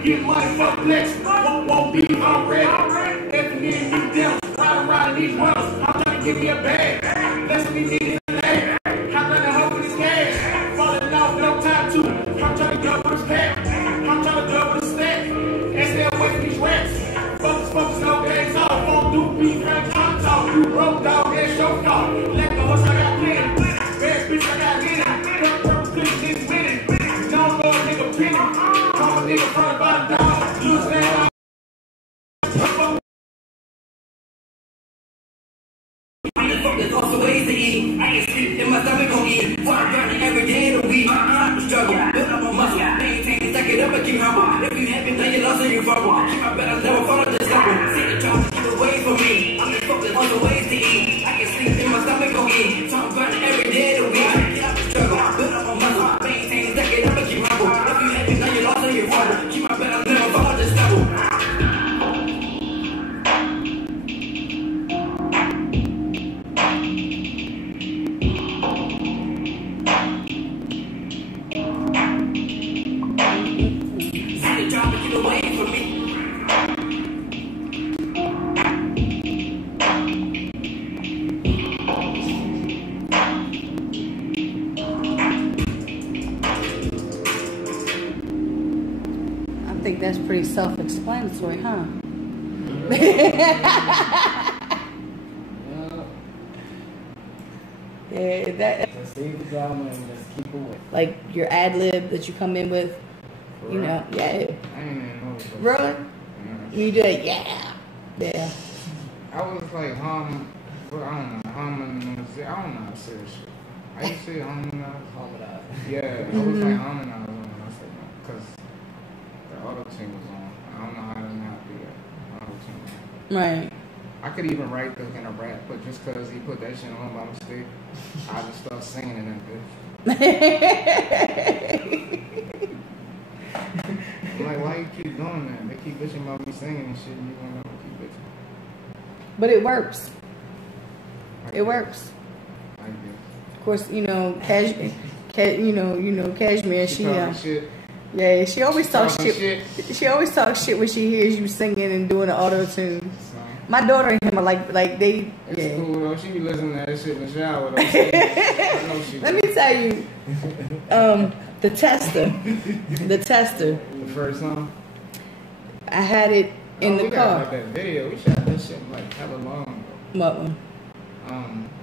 Get money, fuck flex. Won't be already. If me and you down, ride these wells. I'm trying to give me a bag. Let's be needed in the leg. I'm trying to help with this cash. Falling off, no time to. I'm trying to go with this pack. I'm trying to go with this stack. And stay away from these rats. Focus, no days off. Won't do beef, can't talk. You broke dog, that's your fault. Let the horse, I got plenty. Bad bitch, I got in it. Purple clip, this winning. Don't go a nigga penny. Call a nigga front by the dog. Lose that. There's also ways to eat. I ain't sleep in my stomach gon' eat. Fuck running every day of the week. Struggle, build up on muscle. Maintain, stack it up and keep humble. If you haven't done your loss and you fumble. Keep my better never follow this level. See the job, keep away from me. I'm just focused on the ways to eat. I can sleep in my stomach gon' eat. So I'm running every day of the week. Struggle, build up on muscle. Maintain, stack it up and keep humble. If you haven't done your loss and you fumble. Keep my better never follow this level. I think that's pretty self-explanatory, huh? Yeah, that. Just save the drama and just keep away. Like your ad lib that you come in with, you know, yeah. I ain't even know. Really? You do it, yeah. Yeah. I was like humming. I don't know how to say this shit. I used to say harmonize. Yeah, I was like harmonize when I said that. Because the auto tune was on. I don't know how to not do that. Auto tune. Right. I could even write the in a rap, but just because he put that shit on by mistake, I just start singing in that bitch. I'm like, why you keep doing that? They keep bitching about me singing and shit, and you want to keep bitching. But it works. It works. I guess. Of course, you know, Cashmere. She shit. yeah, she always talks shit. She always talks shit when she hears you singing and doing the auto tune. My daughter and him are like they. It's yeah. cool though. She be listening to that shit in the shower though. I know she Let me tell you, the tester. The first song. I had it in the we car. got that video. We shot that shit like hella long ago. What one?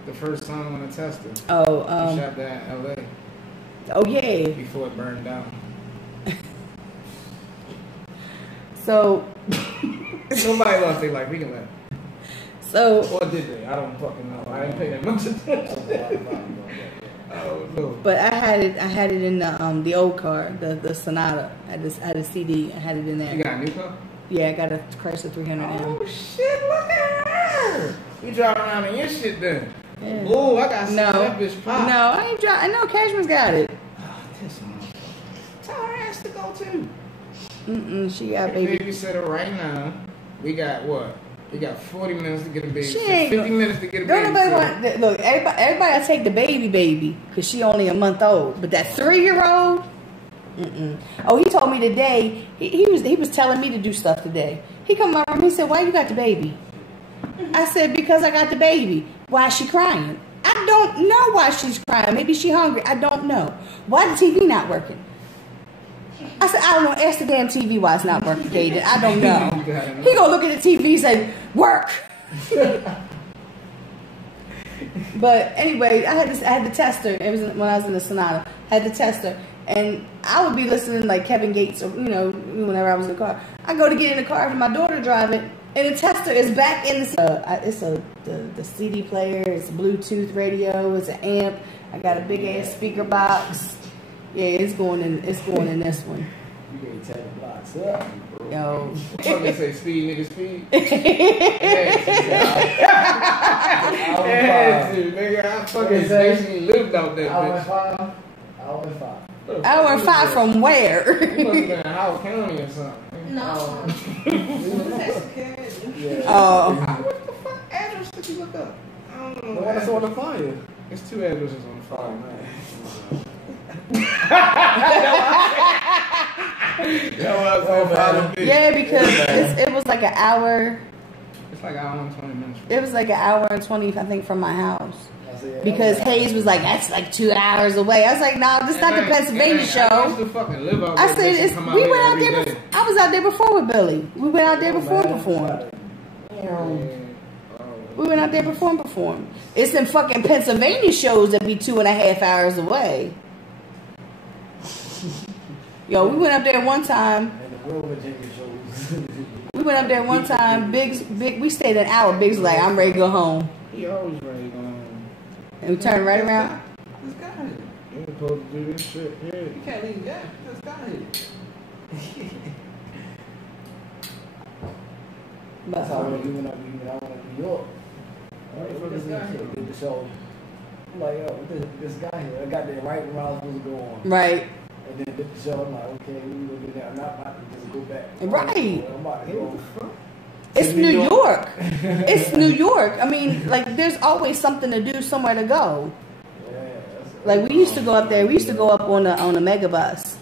The first song on the tester. Oh, we shot that in LA. Oh yeah. Before it burned down. So. Somebody lost their life. We can let. So. Or did they? I don't fucking know. I didn't pay that much attention. Oh no. But I had it in the old car, the Sonata. I had a CD. I had it in there. You got a new car? Yeah, I got a Chrysler 300 now. Oh shit! Look at her. You drive around in your shit then? Yeah. Oh, I got to see that bitch pop. No, I ain't drive. I know Cashman's got it. Oh, this motherfucker. Tell her ass to go too. She got baby. Babysitter right now. We got what? We got 40 minutes to get a baby. She ain't 50 minutes to get a don't baby. Nobody want, look, everybody take the baby because she only a month old. But that 3-year-old, Oh, he told me today. He was telling me to do stuff today. He come over and he said, "Why you got the baby?" I said, "Because I got the baby." Why is she crying? I don't know why she's crying. Maybe she hungry. I don't know. Why the TV not working? I said, I don't know. Ask the damn TV why it's not working, David. I don't know. He gonna look at the TV and say, "Work." But anyway, I had the tester. It was when I was in the Sonata. I had the tester, And I would be listening like Kevin Gates, or whenever I was in the car. I go to get in the car for my daughter to drive it, and the tester is back in the CD player. It's a Bluetooth radio. It's an amp. I got a big ass speaker box. Yeah, it's going in this one. You ain't 10 blocks up. Yo. Fucking say speed, nigga, speed. Nigga, I fucking basically lived out there, bitch. Hour 5 from where? You must have been in Howard County or something. No. Oh. What the fuck address did you look up? I don't know. The one that's on the flyer. There's 2 addresses on the flyer, man. Yeah, because it was like an hour. It's like an hour and 20 minutes. It was like an hour and 20, I think, from my house. Because Hayes was like, that's like 2 hours away. I was like, nah, this is not the Pennsylvania show. I used to fucking live out there. I said, we went out there. I was out there before with Billy. We went out there before and performed. We went out there before and performed. It's in fucking Pennsylvania shows that be 2.5 hours away. Yo, we went up there one time. We went up there one time. Big. We stayed an hour. Big's like, I'm ready to go home. He always ready to go home. And we turned right around. Let's go ahead. You're supposed to do this shit. Yeah. You can't leave that. Let's go ahead. That's how we went up New York. Did the show. I'm like, yo, this guy here, I got there right when I was supposed to go on. Right. And then did the show. I'm like, okay, we gonna get there. I'm not about to just go back. Right. I'm about to go. It's New York. It's New York. I mean, like, there's always something to do, somewhere to go. Like, we used to go up there. We used to go up on the mega bus.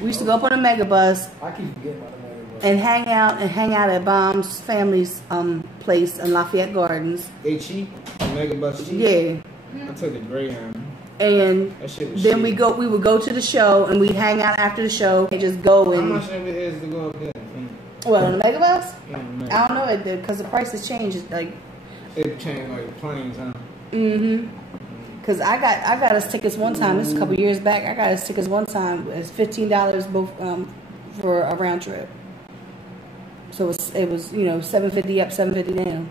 We used to go up on the mega bus. I keep forgetting about the mega bus. And hang out at B.O.M.'s family's place in Lafayette Gardens. They cheap? The mega bus cheap? Yeah. I took the Greyhound. And then we would go to the show, and we'd hang out after the show and just go and. How much of it is to go up there? Well, on the mega bus? Yeah, I don't know, because the prices changed. Like, it changed like planes, huh? Mm-hmm. Because I got us tickets one time. This is a couple years back. I got us tickets one time. It's $15 both for a round trip. So it was $7.50 up, $7.50 down.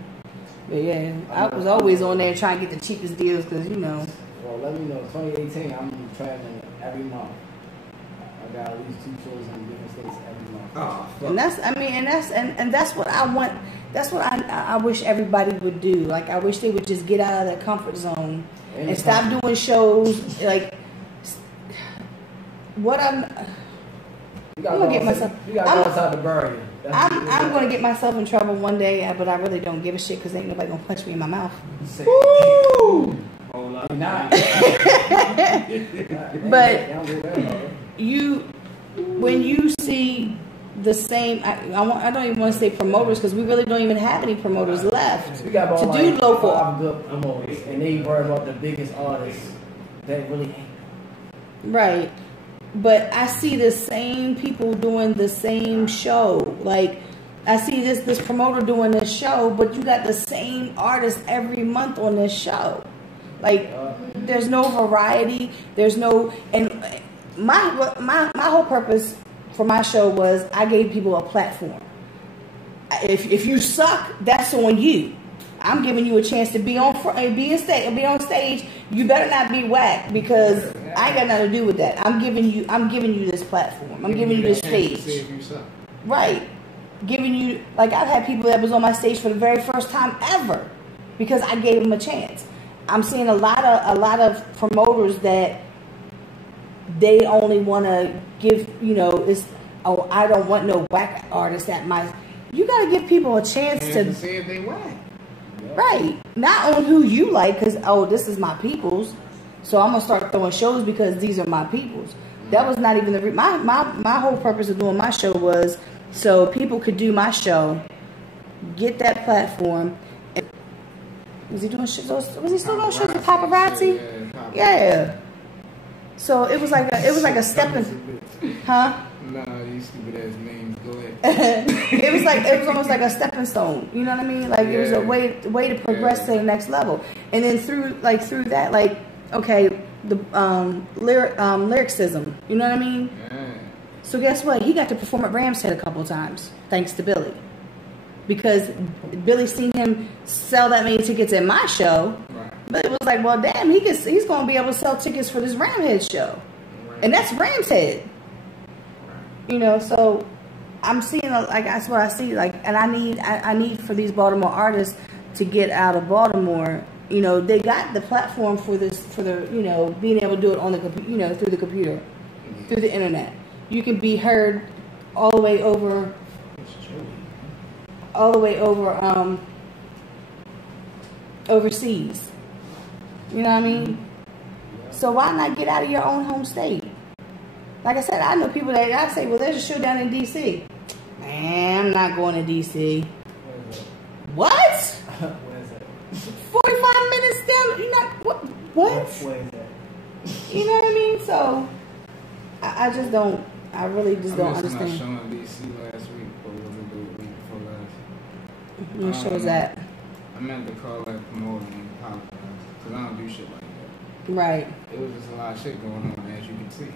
But yeah, I was always on there trying to get the cheapest deals because Well, let me know. 2018, I'm traveling every month. I got at least 2 shows in different states every month. Oh, fuck. And that's what I want. That's what I wish everybody would do. Like, I wish they would just get out of their comfort zone and stop doing shows. Like, I'm gonna get myself. You gotta go outside the barrier. I'm gonna get myself in trouble one day, but I really don't give a shit because ain't nobody gonna punch me in my mouth. Woo! But when you see the same, I don't even want to say promoters because we really don't even have any promoters left we got to do local. 5 good promoters, and they worry about the biggest artists that really ain't. Right. But I see the same people doing the same show. Like, I see this promoter doing this show, but you got the same artist every month on this show. Like, there's no variety. There's no, and my whole purpose for my show was I gave people a platform. If you suck, that's on you. I'm giving you a chance to be on stage. You better not be whack because I ain't got nothing to do with that. I'm giving you this platform. I'm giving you this stage. Right. Giving you, like, I've had people that was on my stage for the very first time ever because I gave them a chance. I'm seeing a lot of promoters that they only want to give, I don't want no whack artist at my. You got to give people a chance to see if they whack. Right. Not on who you like, because, this is my people's. So I'm going to start throwing shows because these are my people's. That was not even my whole purpose of doing my show was so people could do my show, get that platform. And, was he doing shows? Was he still doing shows with Paparazzi? Yeah. So it was like a stepping, huh? Nah, you stupid ass names. Go ahead. it was almost like a stepping stone. You know what I mean? Like it was a way to progress to the next level. And then through that, like, okay, lyricism. You know what I mean? Yeah. So guess what? He got to perform at Ramshead a couple of times, thanks to Billy. Because Billy seen him sell that many tickets at my show. Right. Billy was like, well, damn, he's going to be able to sell tickets for this Ramhead show. Right. And that's Ramshead. Right. You know, so I'm seeing, like, that's what I see. Like, and I need for these Baltimore artists to get out of Baltimore. You know, they got the platform for this, for the, you know, being able to do it on the, you know, through the computer, through the internet. You can be heard all the way over, overseas. You know what I mean? So why not get out of your own home state? Like I said, I know people that I say, well, there's a show down in D.C. Man, I'm not going to D.C. What? Where is that? 45 minutes down. You not what? Where is that? You know what I mean? So I just don't. I really just don't understand. I missed my show in D.C. last week, or was it the week before last? What show was that? I meant to call that promoting Paparazzi, because I don't do shit like that. Right. It was just a lot of shit going on, as you can see.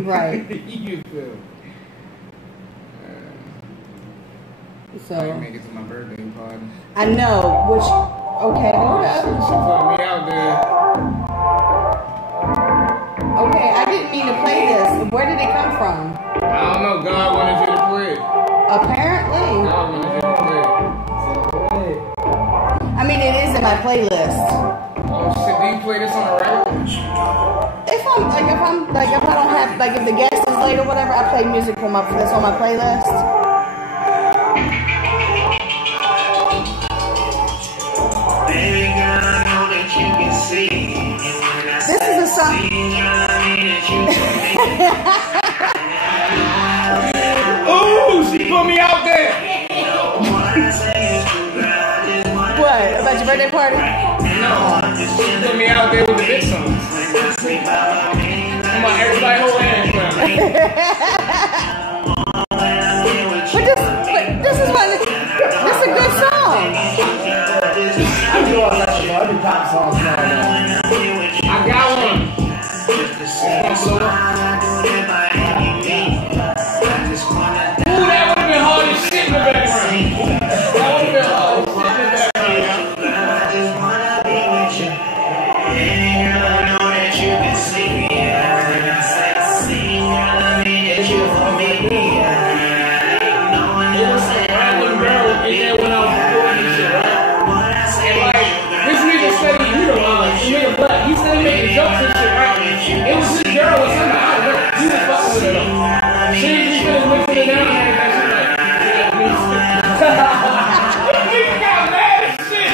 Right. You feel? So I didn't make it to my birthday party. I know. Which okay, hold up. She put me out there. Okay, I didn't mean to play this. Where did it come from? I don't know. God wanted you to play it. Apparently. God wanted you to play it. I mean, it is in my playlist. Oh shit! Do you play this on a regular? If I don't have, like, if the guest is late or whatever, I play music for that's on my playlist. Baby girl, I know that you can see. This is a song. Ooh, she put me out there. What? About your birthday party? No, she put me out there with the big songs. Come on, everybody hold hands, man. But this is what. This is a good song. I do all that shit. I do pop songs now. I got one. Ooh, that would have been hard as shit in the background. That would have been hard as shit in the He started making jokes and shit, right? It was this girl or something. I don't know. He was fucking with her. She just finished mixing it down and everything. She's like, nigga got mad as shit.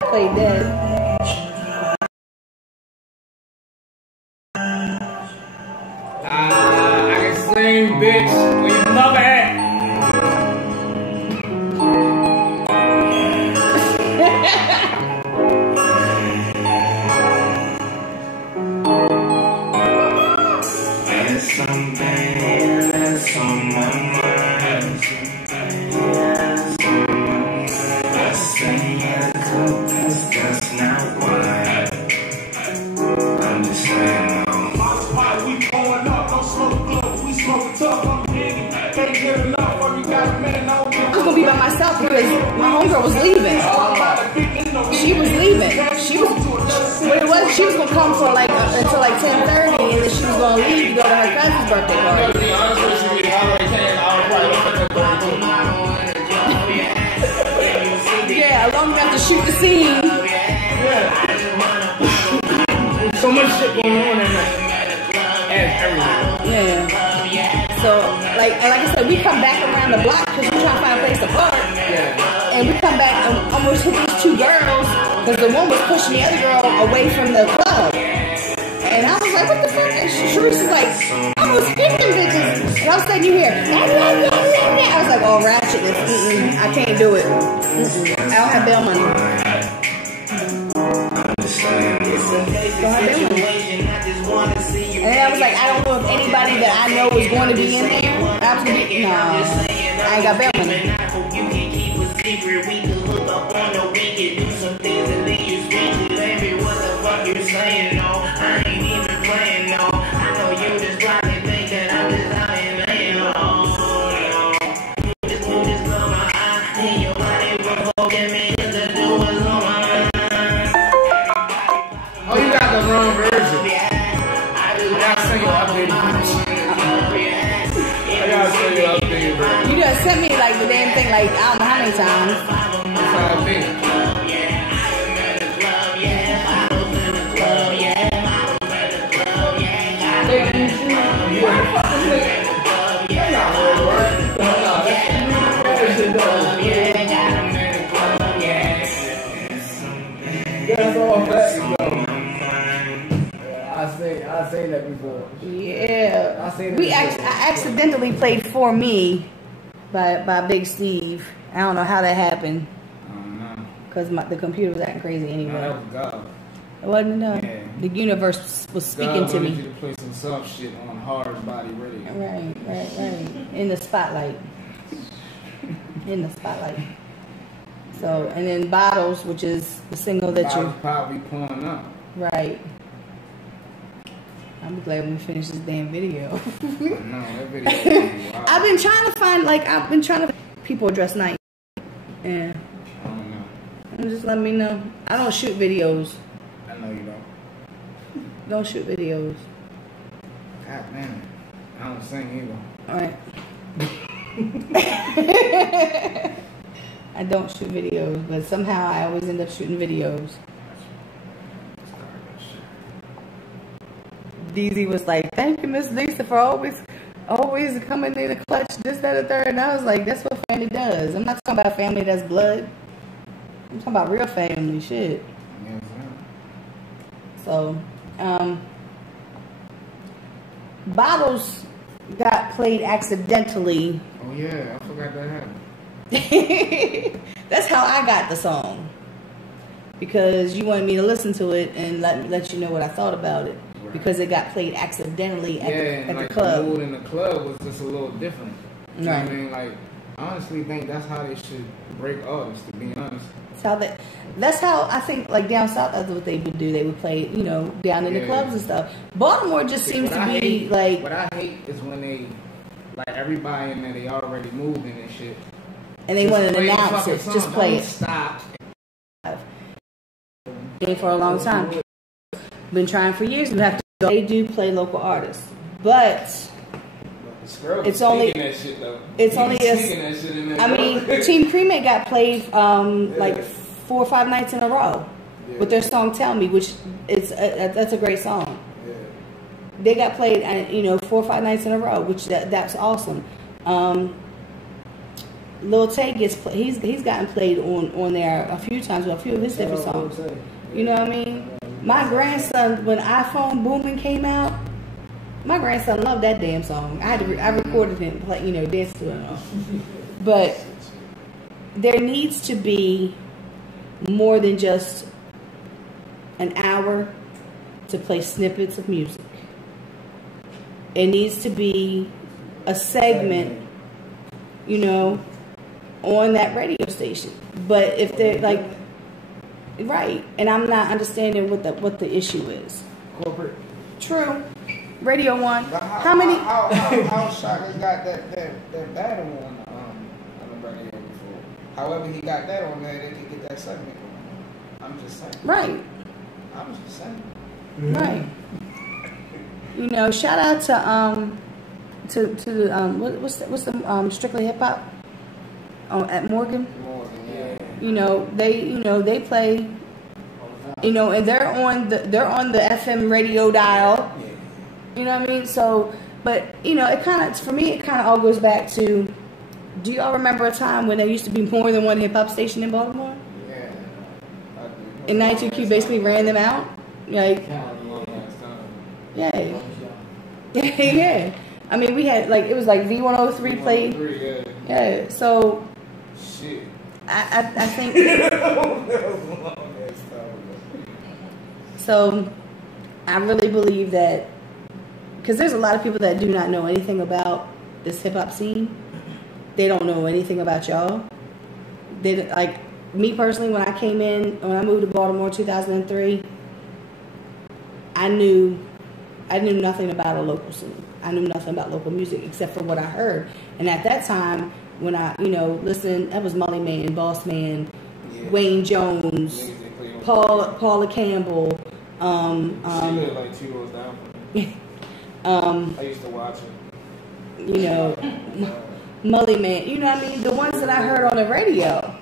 Played that. I can sing, bitch. Where your mother at? There's something that's on my mind. I say yes, 'cause that's not why. I'm just saying no. We going up, don't smoke good, we smoke tough, I'm digging. Can't get enough, or you got a man, I don't I was gonna be by myself because my homegirl was leaving. all about the big she was leaving. She was gonna come for like until like 10:30, and then she was gonna leave to go to her cousin's birthday party. Yeah, long enough to shoot the scene. So much shit going on in there. Yeah. So, like I said, we come back around the block because we're trying to find a place to park. Yeah. And we come back and almost hit these two girls because the one was pushing the other girl away from the club. And I was like, what the fuck? And Sharice's like, I was hitting them bitches. And all of a sudden you hear, I was like, oh, ratchetness. I can't do it. I don't have bail money. And then I was like, I don't know if anybody that I know is going to be in there. I was gonna be, no, I ain't got bail money. Oh, you got the wrong version. I gotta send you updated version. You done sent me like the damn thing like I don't know how many times. That's how I think. That's all facts, though. I seen that before. Yeah. I seen it I before. accidentally played For Me by Big Steve. I don't know how that happened. I don't know. Because the computer was acting crazy No, anyway. that was God. It wasn't enough. Yeah. The universe was speaking God to wanted me. you to play some soft shit on Hard Body Radio. Right. In the spotlight. In the spotlight. So, and then Bottles, which is the single that you... Bottles probably pulling up. Right. I'm glad when we finish this damn video. No, that video is wild. I've been trying to people dress nice. Yeah. I don't know. Just let me know. I don't shoot videos. I know you don't. Don't shoot videos. God damn. I don't sing either. Alright. I don't shoot videos, but somehow I always end up shooting videos. DZ was like, thank you, Miss Lisa, for always coming in the clutch, this, that, and third. And I was like, that's what family does. I'm not talking about family that's blood. I'm talking about real family shit. Yes, So, Bottles got played accidentally. oh yeah, I forgot that happened. That's how I got the song. Because you wanted me to listen to it and let you know what I thought about it. Right. Because it got played accidentally at like the club. the mood in the club was just a little different. You know Right. what I mean? Like, I honestly think that's how they should break artists, to be honest. That's how I think, like down south, that's what they would do. They would play, down in the clubs and stuff. Baltimore just seems to be like... What I hate is when they, like everybody in there, they already moving and shit. And they want to announce it. Just play it. Stop. For a long time. Been trying for years. They do play local artists. But... It's only Team Cremate got played like 4 or 5 nights in a row with their song "Tell Me," which that's a great song. Yeah. They got played 4 or 5 nights in a row, which that's awesome. Lil Tay he's gotten played on there a few times with a few of his different songs. You know what I mean? My grandson, when iPhone Booming came out, my grandson loved that damn song. I recorded him play, dance to it. But there needs to be more than just an hour to play snippets of music. It needs to be a segment, on that radio station. But if they're like, right, and I'm not understanding what the issue is. Corporate. True. Radio One. How many? How Shaka got that battle on the radio before? However, he got that on there, they could get that segment on. I'm just saying. Right. I'm just saying. Right. You know, shout out to what's the Strictly Hip Hop at Morgan. Yeah. You know, they play. You know, and they're on the FM radio dial. You know what I mean? So, but you know, it kind of for me, it kind of all goes back to. Do y'all remember a time when there used to be more than one hip hop station in Baltimore? Yeah. And 92Q basically ran them out. Like, yeah. Yeah. I mean, we had like it was like V103 played. Yeah. So. Shit. I think. So, I really believe that because there's a lot of people that do not know anything about this hip hop scene. They don't know anything about y'all. They like me personally. When I moved to Baltimore in 2003, I knew nothing about a local scene. I knew nothing about local music except for what I heard. And at that time, when I listened, that was Mully Man, Boss Man, Wayne Jones, Paula Campbell. She lived like 2 doors down from me. I used to watch her. You know. Mully Man, you know what I mean? The ones that I heard on the radio.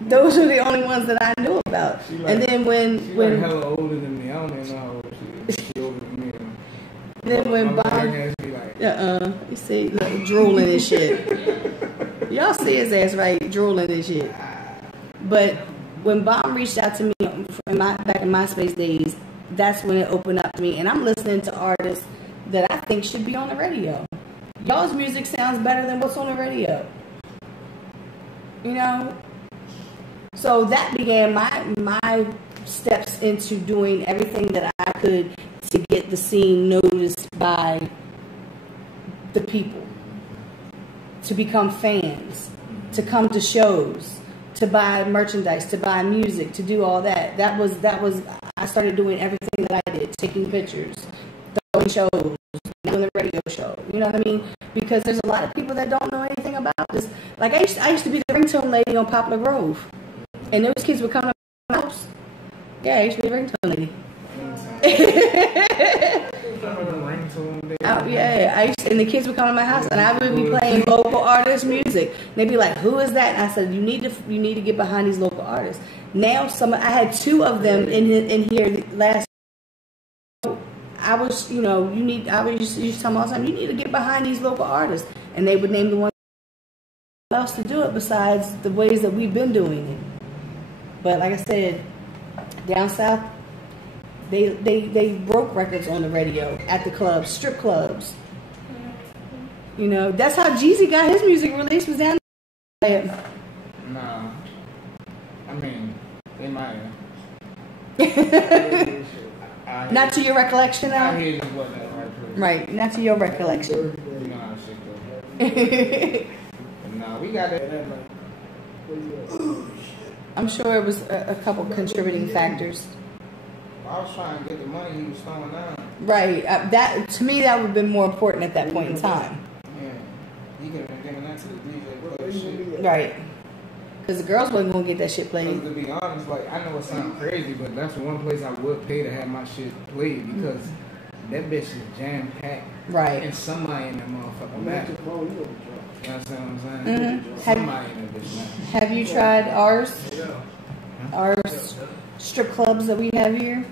Those are the only ones that I knew about. And then when like hella older than me. I don't even know how old she is. She older than me. Then when B.O.M.B, you see, look, drooling and shit. Y'all see his ass right, drooling and shit. But when B.O.M reached out to me back in MySpace days, that's when it opened up to me. And I'm listening to artists that I think should be on the radio. Y'all's music sounds better than what's on the radio. You know? So that began my steps into doing everything that I could to get the scene noticed by the people. To become fans. To come to shows. To buy merchandise. To buy music. To do all that. That was I started doing everything that I did. Taking pictures. Throwing shows. Doing the radio show, you know what I mean? Because there's a lot of people that don't know anything about this. Like I used to be the ringtone lady on Poplar Grove, and those kids would come to my house. Yeah, I used to be the ringtone lady. And the kids would come to my house, and I would be playing local artist music. And they'd be like, "Who is that?" And I said, "You need to get behind these local artists." Now, I had 2 of them in here last. I was, I used to tell them all the time, you need to get behind these local artists. And they would name the ones else to do it besides the ways that we've been doing it. But like I said, down south, they broke records on the radio at the clubs, strip clubs. You know, that's how Jeezy got his music released, was down there. Nah. I mean, they might have. Not to your recollection now? I hear you wasn't that right, not to your recollection. You know how shit goes. Nah, we got it. I'm sure it was a couple contributing factors. I was trying to get the money he was throwing down. Right. That to me, that would have been more important at that point in time. Yeah. He could have been giving that to the DJ play shit. Right. Because the girls wasn't going to get that shit played. To be honest, like, I know it sounds crazy, but that's one place I would pay to have my shit played because that bitch is jam-packed. Right. And somebody in that motherfucker back. You understand what I'm saying? Mm-hmm. Somebody in that bitch back. Have you tried ours? Yeah. Our strip clubs that we have here?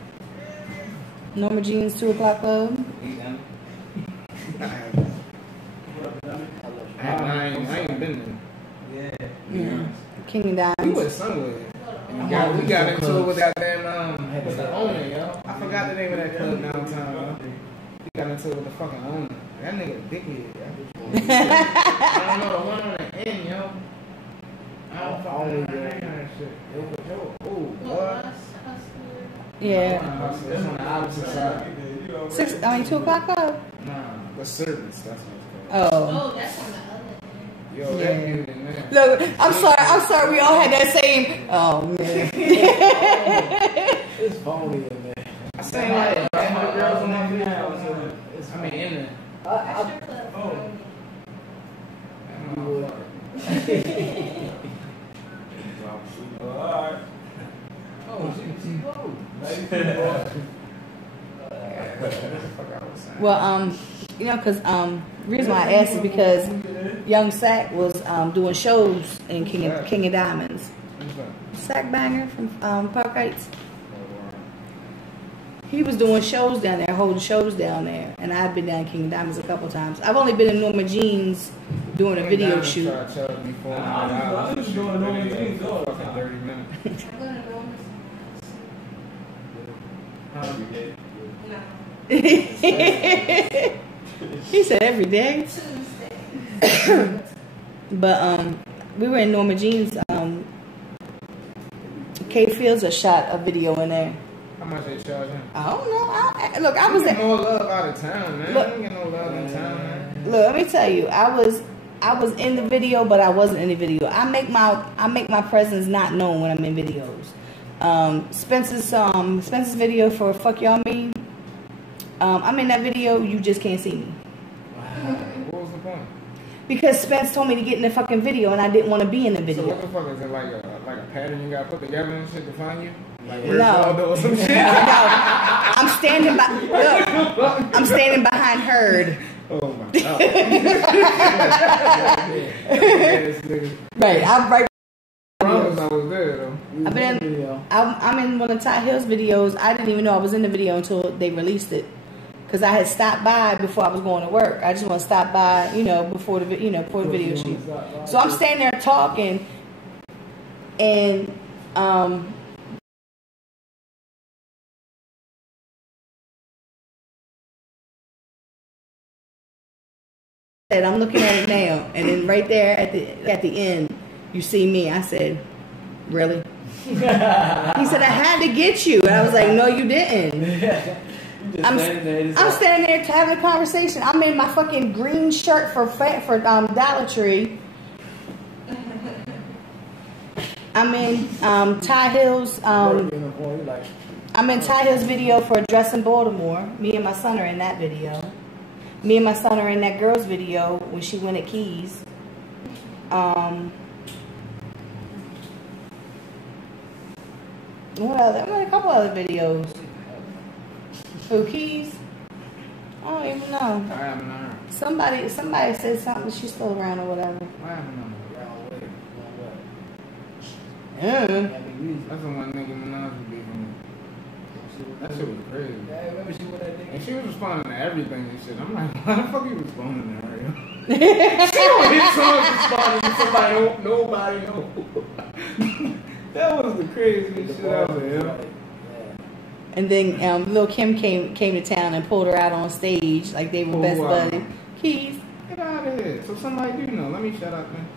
Norma Jean's 2 o'clock club? I ain't been there. Yeah. King and Dimes. We went somewhere. And we got into it with goddamn what's the owner, yo? I forgot the name of that club downtown, yo. We got into it with the fucking owner. That nigga dickhead, yo. I don't know the one on the end, yo. I don't fucking know the name of that shit. Ooh, what? Yeah. It's on the opposite side. 2 o'clock club? Nah, the service, that's what it's called. Oh. Oh, that's on the other. Yo, that dude in there. Look, I'm sorry we all had that same. Oh, man. It's phony in there. I say like, the girls on that video. I mean, in there. Well, you know, because the reason why I asked is because Young Sack was doing shows in King of Diamonds. Sack Banger from Park Heights. He was doing shows down there, holding shows down there, and I've been down King of Diamonds a couple times. I've only been in Norma Jean's doing a video shoot. I was doing Norma Jean's all the time. 30 minutes. He said every day. But we were in Norma Jean's. K Fields shot a video in there. How much they charge him? I don't know. Look, I was at more love out of town, man. Look, I don't get no love in town, man. Look, let me tell you, I was in the video, but I wasn't in the video. I make my presence not known when I'm in videos. Spencer's video for Fuck Y'all Mean. I'm in that video. You just can't see me. What was the point? Because Spence told me to get in the fucking video, and I didn't want to be in the video. So what the fuck is it, like a pattern you gotta put together and shit to find you? Like No. Or some shit? No. I'm standing by. Look, I'm standing behind Heard. Oh my god. Right, I'm right. I was there though. I'm in one of Ty Hill's videos. I didn't even know I was in the video until they released it. Because I had stopped by before I was going to work. I just want to stop by, before the video shoot. So I'm standing there talking, and I'm looking at it now, and then right there at the end, you see me. I said, "Really?" He said, "I had to get you," and I was like, "No, you didn't." I'm standing there having a conversation. I'm in my fucking green shirt for Dollar Tree. I'm in Ty Hill's. I'm in Ty Hill's video for Dressing Baltimore. Me and my son are in that video. Me and my son are in that girl's video when she went at Keys. What other? I'm in a couple other videos. Who, Keys? I don't even know. I haven't heard. Somebody said something. She's still around or whatever. I haven't heard. Yeah. That's the one nigga Minaj was beefing with. That shit was crazy. Yeah, I remember she with that nigga. And she was responding to everything and shit. I'm like, why the fuck are you responding to her? She don't hit songs responding to somebody nobody knows. That was the craziest shit ever, yeah. And then Lil' Kim came to town and pulled her out on stage like they were best buddies. Keys. Get out of here. So somebody do know. Let me shut up, man.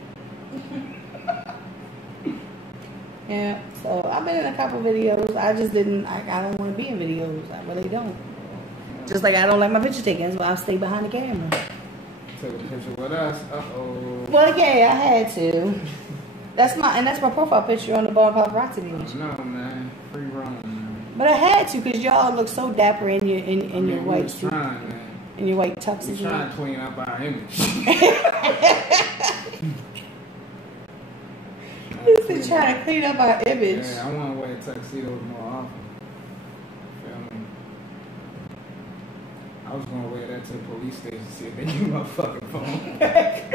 Yeah. So I've been in a couple videos. I just didn't. I don't want to be in videos. I really don't. Just like I don't like my picture taken, so I'll stay behind the camera. Took a picture with us. Well, yeah, I had to. That's my profile picture on the Paparazzi page. No, man. Free run, man. But I had to because y'all look so dapper in your white suit. Trying, man. In your white tuxes. We're trying to clean up our image. He's been trying to clean up our image. Yeah, I want to wear tuxedos more often. Feel me? I was going to wear that to the police station to see if they give my fucking phone back.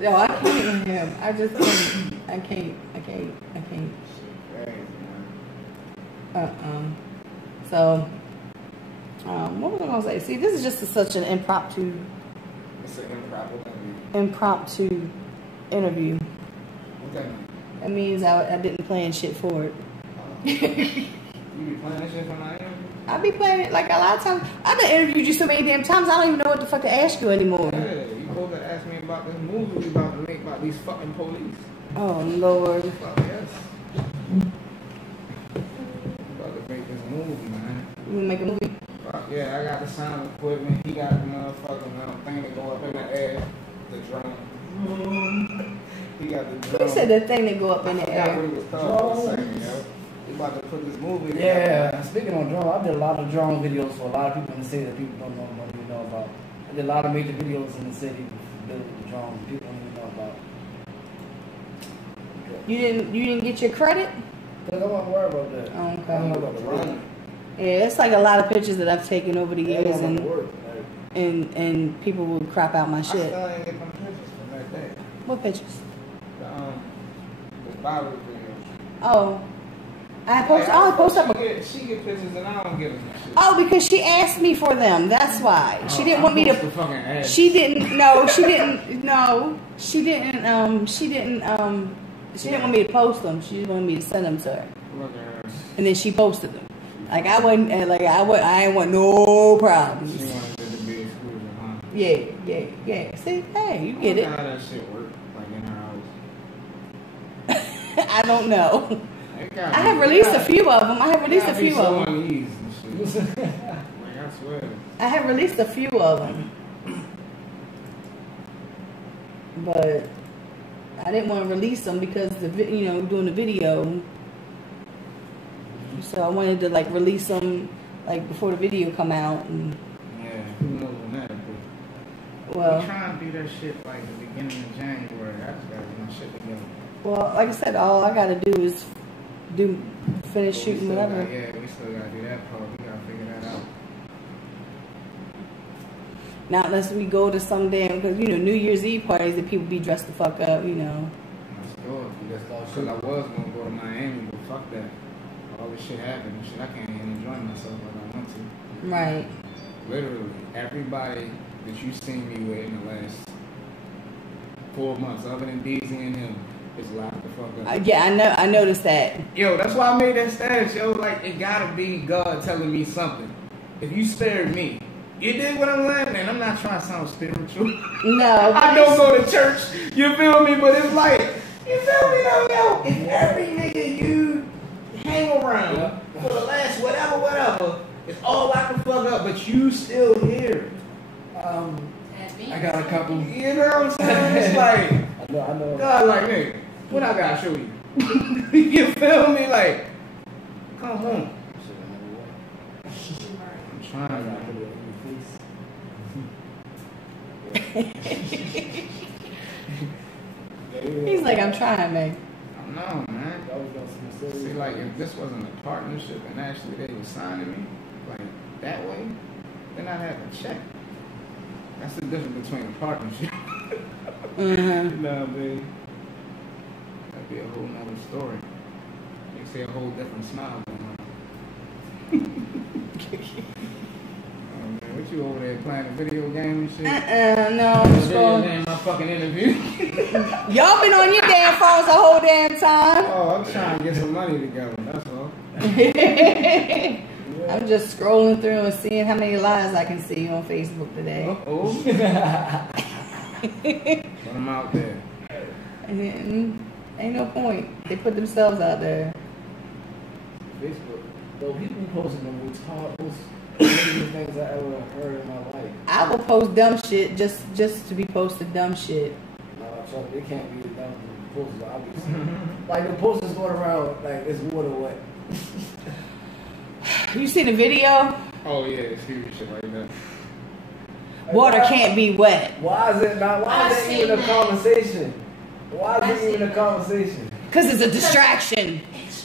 Yo, I can't with him. I just can't. I can't. So, what was I gonna say? See, this is just such an impromptu. It's an impromptu interview. What that mean? That means I didn't plan shit for it. You be playing that shit for my interview? I be playing it like a lot of times. I've done interviewed you so many damn times. I don't even know what the fuck to ask you anymore. Yeah, you supposed to ask me about this movie we about to make about these fucking police. Oh Lord. Fuck yes. About to make this movie, man. You wanna make a movie? Fuck yeah, I got the sound equipment. He got the motherfucking thing that go up in the air. The drum. He got the drum. Who said the thing that go up in the I forgot air? what it was called for a second, yo. We about to put this movie together. Yeah, speaking of drone, I did a lot of drone videos for a lot of people in the city that people don't even know about. I did a lot of major videos in the city built with the drone people don't even know about. You didn't get your credit? Cause I wasn't worried about that. Oh, okay. I don't know about the run. Yeah, it's like a lot of pictures that I've taken over the years, I and work. and people would crap out my I shit. still ain't get them pictures from that day. What pictures? The Bible videos. Oh, I post. I only post up. She get pictures and I don't get them shit. Oh, because she asked me for them. That's why. She didn't want me to. Fucking ask. She didn't. No, she didn't. No, she didn't. She didn't. She didn't want me to post them. She just wanted me to send them to her. Look at her. And then she posted them. Like I wasn't. Like I ain't want no problems. She wanted it to be exclusive, huh? Yeah. See, hey, you get it. How that shit work? Like in her house. I don't know. I have released a few of them. I have released a few of them. Uneasy and shit. Like I swear. I have released a few of them. But I didn't want to release them because doing the video. So I wanted to like release them like before the video come out. And, Yeah, who knows when that'll be. well, I'm trying to do that shit like the beginning of January. I just gotta get my shit together. well, like I said, all I gotta do is finish But shooting whatever. we still gotta do that part. We gotta figure that out. Not unless we go to some damn, because New Year's Eve parties that people be dressed the fuck up. Let's do it. Because I was gonna go to Miami, but fuck that. All this shit happened and shit. I can't even enjoy myself like I want to. Right. Literally, everybody that you seen me with in the last 4 months, other than DZ and him, is locked the fuck up. Yeah, I noticed that. Yo, that's why I made that status, yo. Like, it gotta be God telling me something. If you spared me, you did what I'm saying, and I'm not trying to sound spiritual. No. I don't go to church, you feel me? But it's like, you feel me though, yo? If every nigga you hang around for the last whatever, it's all locked the fuck up, but you still here. I got a couple. You know what I'm saying? It's like, I know. God, like, nigga, what I gotta show you? You feel me? Like, come on. I'm trying I to. got to put it in your face. He's like, I'm trying, man. I know, man. See, like, if this wasn't a partnership and actually they were signing me, like, that way, then I'd have a check. That's the difference between a partnership. Mm-hmm. Nah, baby. That'd be a whole nother story. You see a whole different smile going on. Oh, man, what you over there playing a video game and shit? No, I'm Video scrolling. game, my fucking interview. Y'all been on your damn phones the whole damn time. Oh, I'm trying to get some money together, that's all. I'm just scrolling through and seeing how many lies I can see on Facebook today. Uh-oh. Put them out there. And ain't no point. They put themselves out there. Facebook. Though people posting the most things I ever heard in my life. I will post dumb shit just to be posted dumb shit. They can't be the dumb posters, obviously. Like the posters going around like it's water wet. You see the video? Oh, yeah, it's huge shit like that. Water can't be wet. Why is it not? Why is it even a conversation? Why is it even a conversation? Because it's a distraction.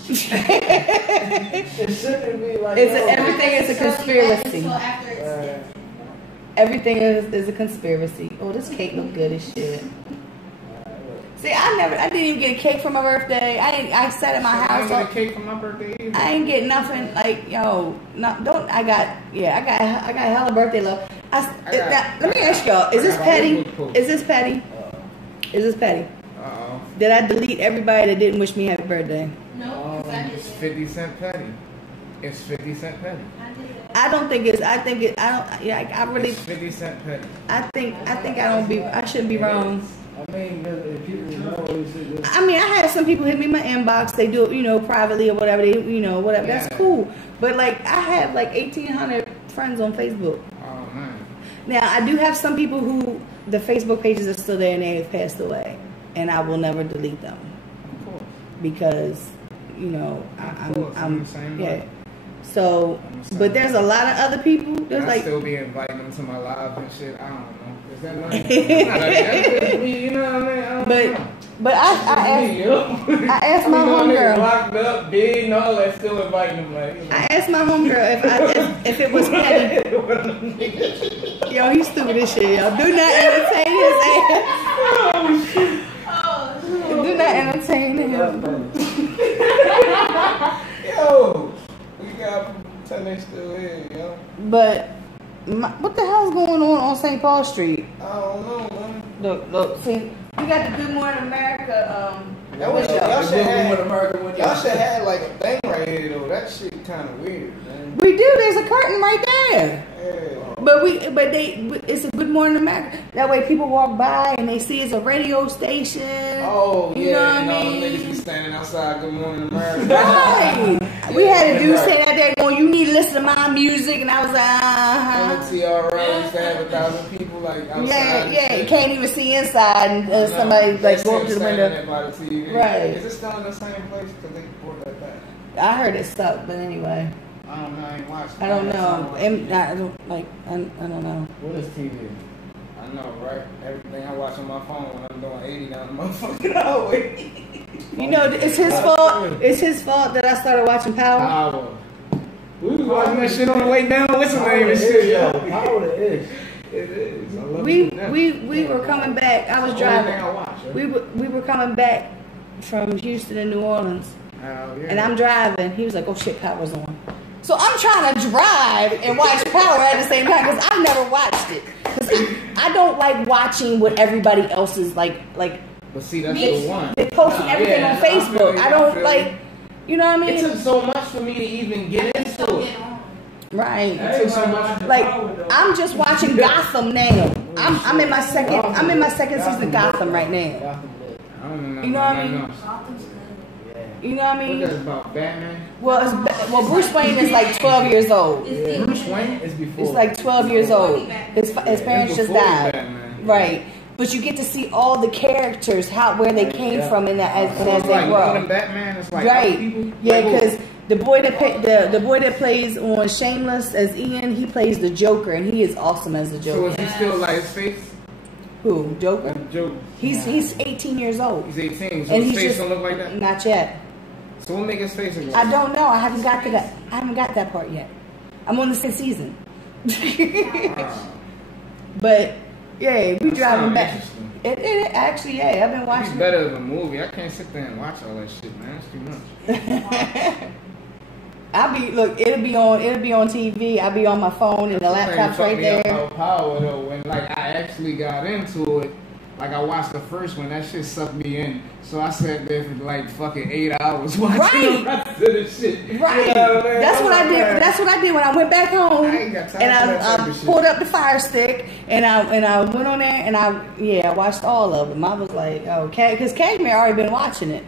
It shouldn't be like Everything is a conspiracy. After Everything is a conspiracy. Oh, this cake look good as shit. See, I didn't even get a cake for my birthday. I sat at my house. I didn't get a cake for my birthday either. I ain't get nothing. Like, yo, I got hella birthday love. Let me ask y'all, is this petty? Is this petty? Is this petty? Uh-oh. Did I delete everybody that didn't wish me happy birthday? no, because I It's did 50 Cent petty. It's 50 Cent petty. I did it. I don't think it's. I really. It's 50 Cent petty. I shouldn't be wrong. I mean, if people know, I mean, I had some people hit me in my inbox. They do it, privately or whatever. They, whatever. Yeah. That's cool. But like, I have like 1,800 friends on Facebook. Oh, man. Now, I do have some people who the Facebook pages are still there and they have passed away, and I will never delete them Of course. because, I'm the same yeah. way. So, but there's a lot of other people. There's I like, still be inviting them to my live and shit. I don't know. Is that money? That's me, you know what I mean? I don't know. But I asked my homegirl. Locked up, big, and all that, still inviting them. Like, you know. I asked my homegirl if it was petty. Yo, he's stupid as shit, yo. Do not entertain his ass. Do not entertain him. Yo, we got Tele still here, yo. But what the hell's going on St. Paul Street? I don't know, man. Look, see, we got the Good Morning America. Y'all should have like a thing right here though. That shit kind of weird, man. We do. There's a curtain right there. Yeah. It's a Good Morning America. That way people walk by and they see it's a radio station. Oh, you know what I all mean? the niggas be standing outside Good Morning America. Right. We had a dude say that day going, you need to listen to my music. And I was like, TRL used to have 1,000 people like outside. Yeah. You can't even see inside. And somebody like go up to the window. By the TV. Right. Is it still in the same place? Because they brought that back. I heard it sucked, but anyway. I don't know. I ain't watched it. I don't know. I don't know. What is TV? I know, right? Everything I watch on my phone when I'm doing 80 down the motherfucking highway. You know, it's his fault. It's his fault that I started watching Power. We was watching that shit on the way down. What's the name of shit, yo? Power it is. It is. I love We were coming back. I was driving. We were coming back from Houston to New Orleans. And I'm driving. He was like, "Oh shit, Power's on." So I'm trying to drive and watch Power at the same time because I've never watched it. Because I don't like watching what everybody else is like. But see, that's the one. They posting everything on Facebook. I don't like. You know what I mean? It took so much for me to even get into it. Right. It took so much. Like I'm just watching Gotham now. I'm in my second season of Gotham right now. I don't know. You know what I mean? You know what I mean? What is about Batman? Well, Bruce Wayne is like 12 years old. Bruce Wayne is before. It's like 12 years old. His parents just died. Batman. Right. But you get to see all the characters, where they came from, and as they like grow. Batman is like right. People. Yeah, because the boy that plays on Shameless as Ian, he plays the Joker, and he is awesome as the Joker. So is he still like his face? Who? Joker? Joker. He's 18 years old. He's 18. So and his face don't look like that? Not yet. So what make his face look like? I don't know. I haven't got that part yet. I'm on the 6th season. But yeah, we driving back. It actually, yeah, I've been watching. It's better than a movie. I can't sit there and watch all that shit, man. That's too much. It'll be on TV. I'll be on my phone and the laptop's right there. Power though, when like I actually got into it, like I watched the first one, that shit sucked me in. So I sat there for like fucking 8 hours watching the rest of the shit. Right. You know what I mean? That's what I did. That's what I did when I went back home. I ain't got time and for that type of shit. Pulled up the Fire Stick and I went on there and I watched all of them. I was like, oh, because Cashmere already been watching it.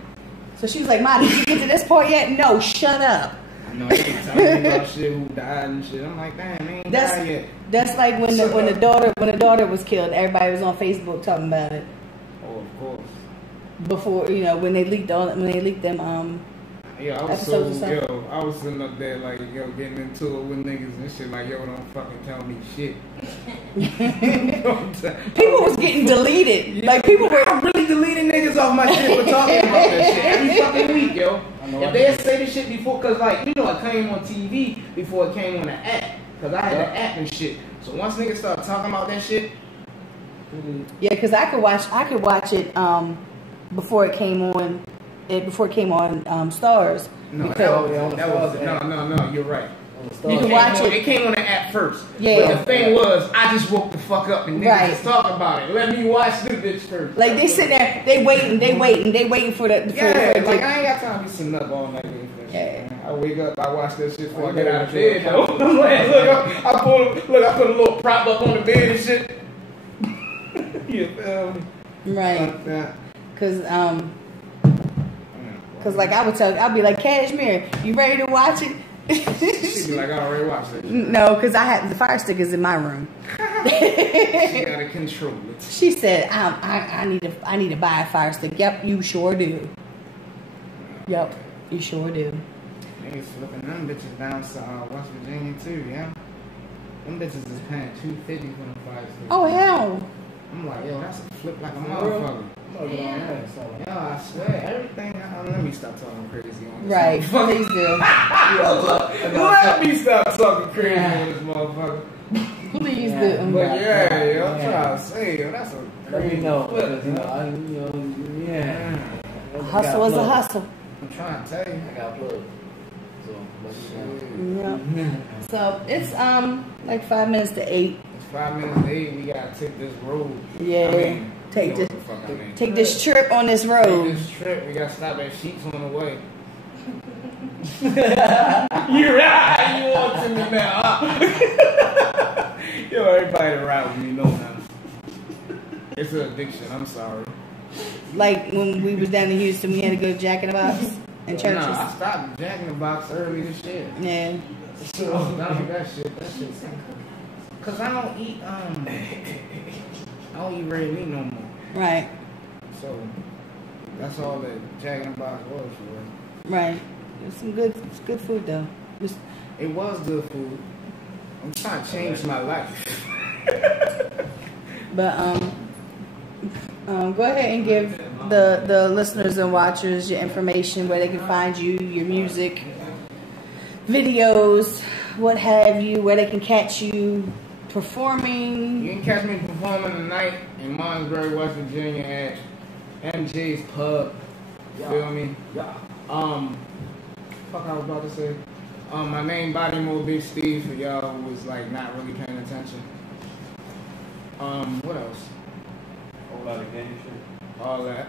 So she was like, "Ma, did you get to this part yet?" No, shut up. No, they ain't telling me about shit who died and shit. I'm like, damn, they ain't died yet. That's like when the daughter was killed. Everybody was on Facebook talking about it. Oh, of course. Before when they leaked them yeah, I was episodes or something. I was sitting up there like getting into it with niggas and shit like don't fucking tell me shit. People was getting deleted. Yeah. Like people were really deleting niggas off my shit for talking about that shit every fucking week, yo. If they say this shit before, cause like it came on TV before it came on the app, cause I had the app and shit. So once niggas started talking about that shit, yeah, cause I could watch it before it came on. Before it came on Stars. No, no, you're right. You can watch it. It came on the app first. Yeah. But the thing was, I just woke the fuck up and niggas was talking about it. Let me watch this bitch first. Like they sit there, they waiting for the. Like I ain't got time to be sitting up all night waiting for that shit. I wake up, I watch that shit before I get out of bed. I'm like, look, I put a little prop up on the bed and shit. You feel me? Right. Cause like I'll be like, Cashmere, you ready to watch it? She'd be like, I already watched it. No, cause the Fire Stick is in my room. She gotta control it. She said, I need to buy a Fire Stick. Yep, you sure do. Yep, you sure do. Niggas flipping them bitches down to West Virginia too, yeah. Them bitches is paying $250 for the Fire Stick. Oh hell. I'm like, yo, that's a flip like a motherfucker. Yo, I swear, everything. Let me stop talking crazy on this. Right, please do. Let me stop talking crazy on this motherfucker. Please do. But yeah, yo, I'm trying to say, yo, that's a crazy flip. Hustle is a hustle. I'm trying to tell you. I got plugged. Yeah. So it's like 5 minutes to 8. It's 5 minutes to 8. We gotta take this road. Yeah. I mean, take you know this. what the fuck I mean. Take this trip on this road. Take this trip. We gotta stop at Sheets on the way. You're right. You want to me now? Huh? Yo, everybody that ride with me know now. It's an addiction. I'm sorry. Like when we was down in Houston, we had to go to Jack in the Box and churches. Nah, I stopped Jack in the Box early this year. Yeah. I was done with that shit. That shit's cause I don't eat red meat no more. Right. So that's all that Jack in the Box was for. Right. It's some good food though. It was good food. I'm trying to change my life. But go ahead and give the listeners and watchers your information, where they can find you, your music, videos, what have you, where they can catch you performing. You can catch me performing tonight in Monterey, West Virginia at MJ's Pub. Feel me? Yeah. Fuck I was about to say. My name Bodymore Big Steve for y'all who was like not really paying attention. What else? Whole lot of gang shit. All that.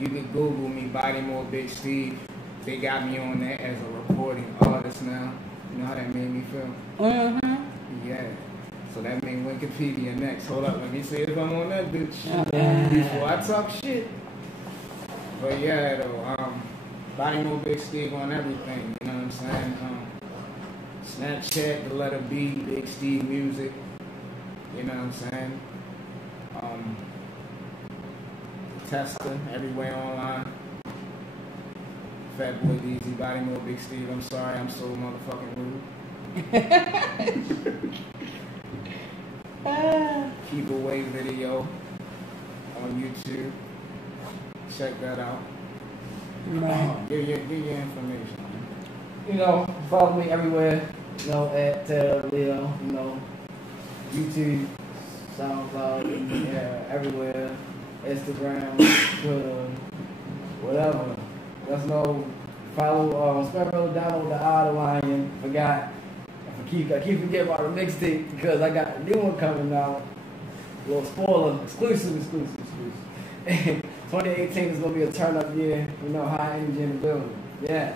You can Google me, Bodymore Big Steve. They got me on that as a recording artist now. You know how that made me feel? Mm-hmm. Yeah. So that made Wikipedia next. Hold up, let me see if I'm on that bitch. Before I talk shit. But yeah, though, Bodymore Big Steve on everything. You know what I'm saying? Snapchat, the letter B, Big Steve Music. You know what I'm saying? Tester, everywhere online. Fat Boy DZ, Bodymore Big Steve. I'm sorry, I'm so motherfucking rude. Keep Away video on YouTube. Check that out. Right. Give your information. You know, follow me everywhere. You know, at Leo. You know, YouTube, SoundCloud, yeah, everywhere. Instagram, Twitter, whatever. Let's know. Follow. Spell download the Odd Lion. Forgot. I keep forgetting about the mixtape because I got a new one coming out. A little spoiler, exclusive. 2018 is gonna be a turn up year. You know, high energy in the building. Yeah.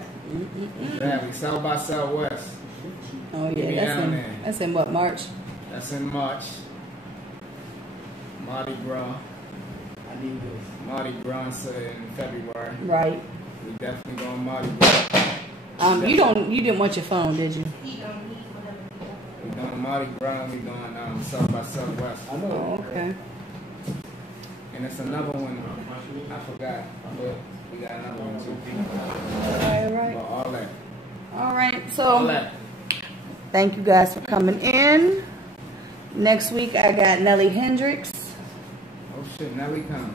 Exactly. South by Southwest. Oh Get me yeah, down there. that's in what, March? That's in March. Mardi Gras. I need this. Mardi Gras in February. Right. We definitely going Mardi Gras. You didn't want your phone, did you? We doing Mardi Gras. We doing South by Southwest. I know. Oh, okay. And it's another one. I forgot, but we got another one too. All right. But all that. All right. All So that. thank you guys for coming in. Next week I got Nellie Hendrix. Oh shit, Nelly coming.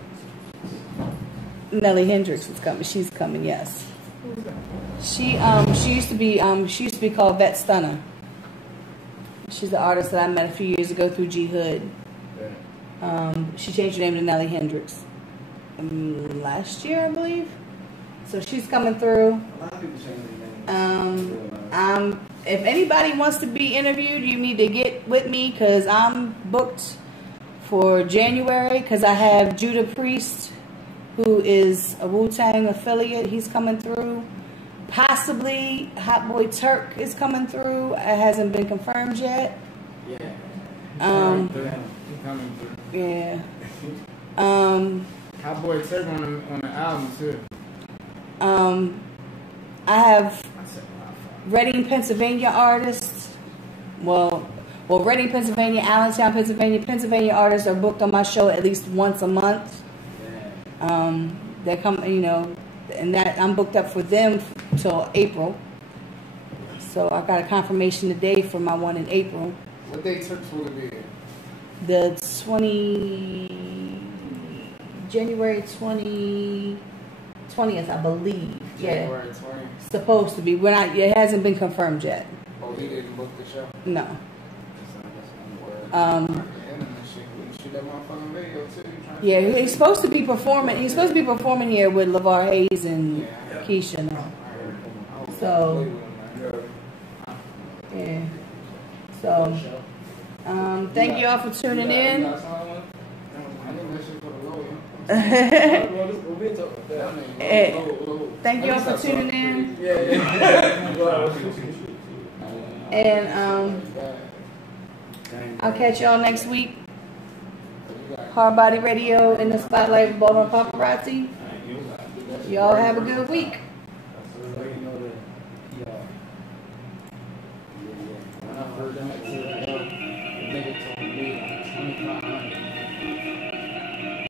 Nellie Hendrix is coming. She's coming. Yes. Who's that? She used to be called Vet Stunner. She's the artist that I met a few years ago through G Hood. She changed her name to Nellie Hendrix last year, I believe. So she's coming through. A lot of people change their name. If anybody wants to be interviewed, you need to get with me because I'm booked for January because I have Judah Priest, who is a Wu-Tang affiliate. He's coming through. Possibly Hot Boy Turk is coming through. It hasn't been confirmed yet. Yeah. Coming through. Yeah. Hot Boy Turk on the album too. I have I said, Reading, Pennsylvania artists. Well, Reading, Pennsylvania, Allentown, Pennsylvania artists are booked on my show at least once a month. Yeah. They come, and that I'm booked up for them till April. So I got a confirmation today for my one in April. what day Turks will it be? the January 20th, I believe. January Yeah, 20th. supposed to be. It hasn't been confirmed yet. Oh, he didn't book the show? No. Yeah, he's supposed to be performing. He's supposed to be performing here with LeVar Hayes and Keisha now. So, yeah. So, thank you all for tuning in. Thank you all for tuning in. And I'll catch y'all next week. Hard Body Radio in the spotlight with Baltimore Paparazzi. Y'all have a good week.